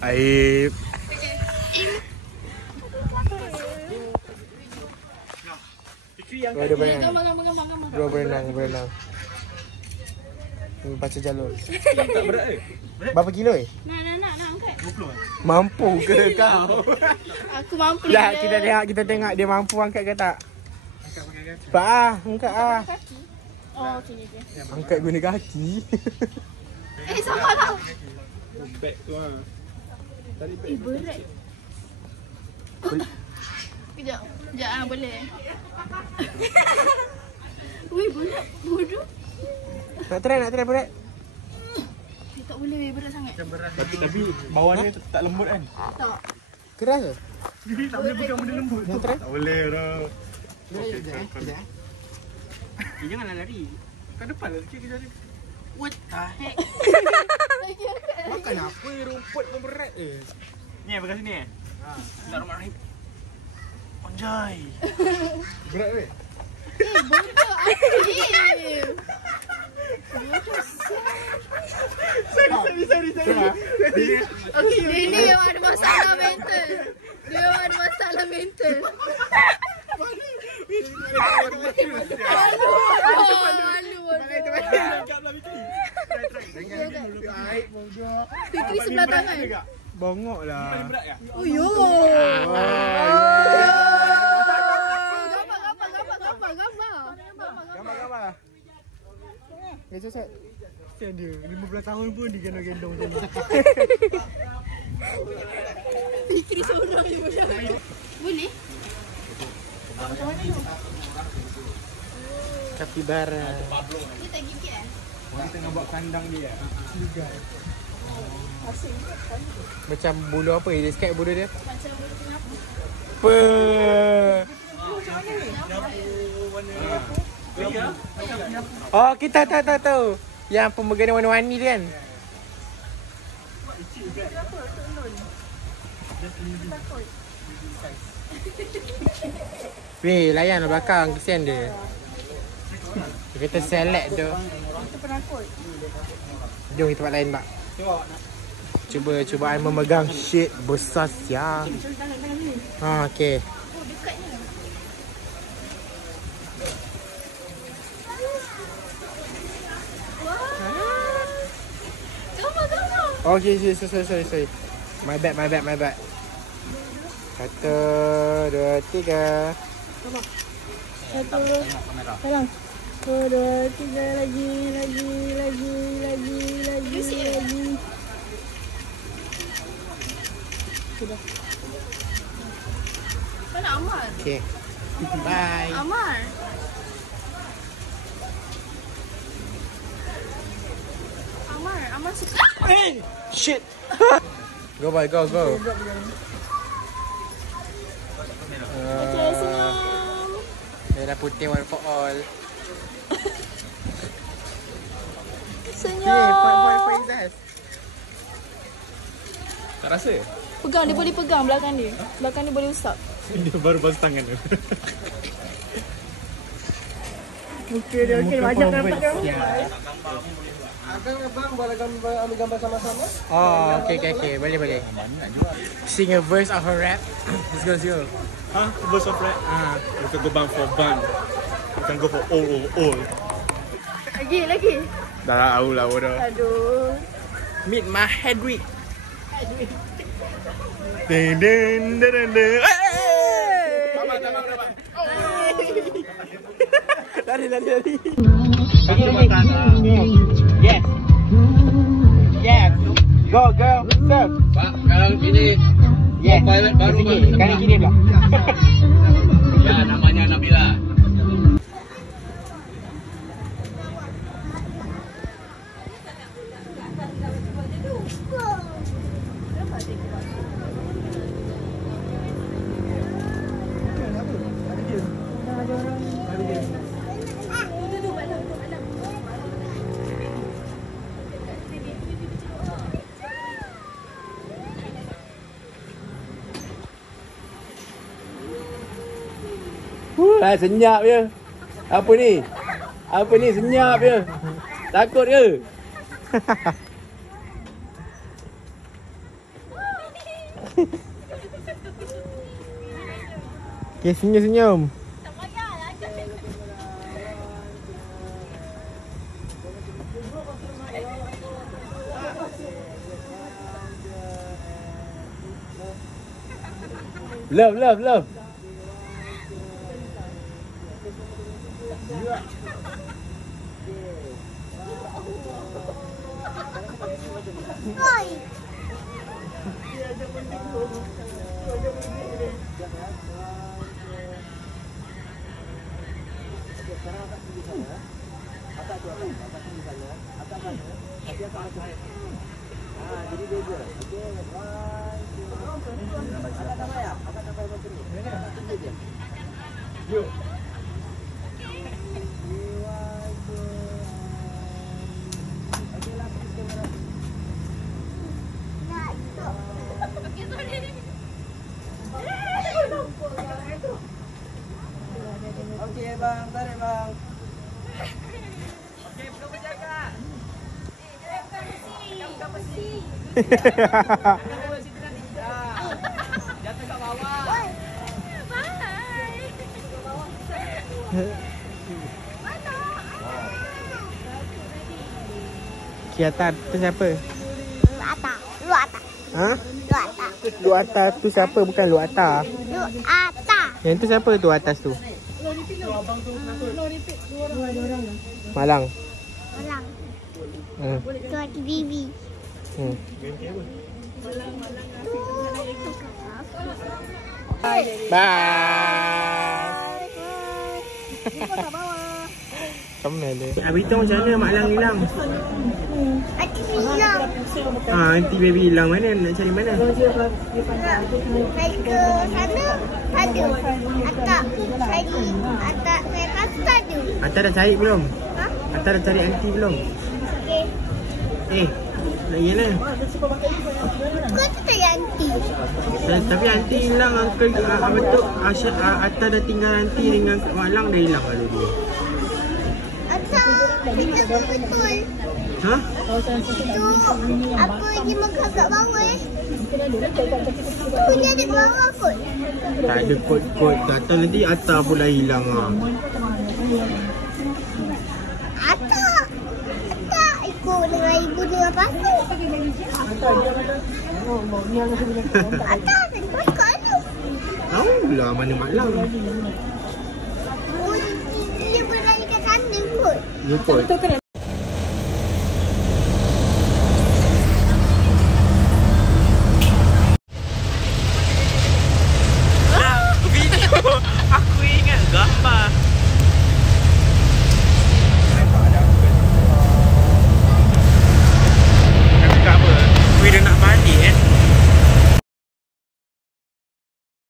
Aib. Dua berenang. Dua berenang. Baca jalur. Tak berat ke? Berapa kilo Nak angkat. 20 Mampu ke kau? Aku mampu Ya, kita tengok dia mampu angkat ke tak. Angkat angkat ah. Oh, okey. Angkat guna kaki. Sama tau. Bag tu ah. Tadi bag. Berat. Kejap boleh. Wih, berat. Bodoh. Nak try berat. Tak boleh, berat sangat. Tapi bawah dia tak lembut kan? Tak. Keras ke? Tak boleh pegang benda lembut tu. Try. Tak boleh dah. Kejap. Janganlah lari. Kat depan lah kejap ni. What the heck? Makan apa rumput pun berat Ni pegang sini eh? Bismillahirrahmanirrahim. Anjay. Berat weh. Bodoh. Sorry. Okey, dia yang ada masalah mental. Fikri sebelah tangan. Bongok lah. Oh yo. Gambar. Cocok. Kesian dia, 15 tahun pun digendong-gendong macam ni. Fikri seorang je macam tu. Boleh? Macam mana tu? Kapibara. Dia tak gigit Orang tengah buat kandang dia. Macam bulu apa dia cakap bulu dia? Macam bulu kenapa? Oh, kita tahu. Yang pemegana warna-warni dia kan? Weh, layan lah belakang, kesian dia. Dia kata select tu. Jom kita tempat lain, Pak. Cubaan memegang shit besar siang. Ha, okey. Okay, sorry. My bad. 1, 2, 3. 1, salam. 1, 2, 3 lagi. Sudah. Mana Amar? Okay. Bye. Amar. Suka. Hey! Shit! Go boy, go. Okay, senyum. Merah putih one for all. Senyum. For Izzaz. Tak rasa? Pegang, dia boleh pegang belakang dia. Belakang dia boleh usap. Dia baru basuh tangan tu. Okey, banyak dapat kan? Abang boleh ambil gambar sama-sama? Oh, okay. Boleh. Sing a verse of her rap. Let's go. Huh? Verse of rap? You can go bang for bang. You can go for all. Lagi. Dah tahu lah bodoh. Aduh. Meet my Hedwig. Ding. Lari. Yes. Go, girl. Serve. Pak, sekarang ini pilot baru Kanan kiri pula. Ya, namanya Nabila. Senyap je. Apa ni senyap je. Takut ke? Okay, senyum. Love. Okey bang, tarik bang. Okey, belum berjaga. Bukan besi. Jatuh kat bawah. Bye. Kiata tu siapa? Luata. Ha? Luata tu siapa? Bukan Luata. Luata. Yang tu siapa tu atas tu? Malang. Tu lagi Bibi. Bye. Kamu ada. Beritahu macam mana Mak Lang hilang? Aunty hilang. Aunty baby hilang. Mana nak cari mana? Saya ke sana ada. Atak cari. Atak saya kata ada. Atta dah cari belum? Ha? Atta dah cari aunty belum? Okey. Nak pergi mana? Kau tu cari aunty. Tapi aunty hilang. Uncle betul. Atta dah tinggal aunty dengan Mak Lang dah hilang lalu dia. Itu betul. Ha? Itu apa dia makan kat bawah Tu dia ada kat bawah kot. Tak ada kot-kot. Tak tahu nanti Atta pula hilang Atta ikut dengan ibu dia Tengah pasal. Atas, lepas kat tu. Tahu lah mana malam. Dia berlari ke sana kot. Jumpa.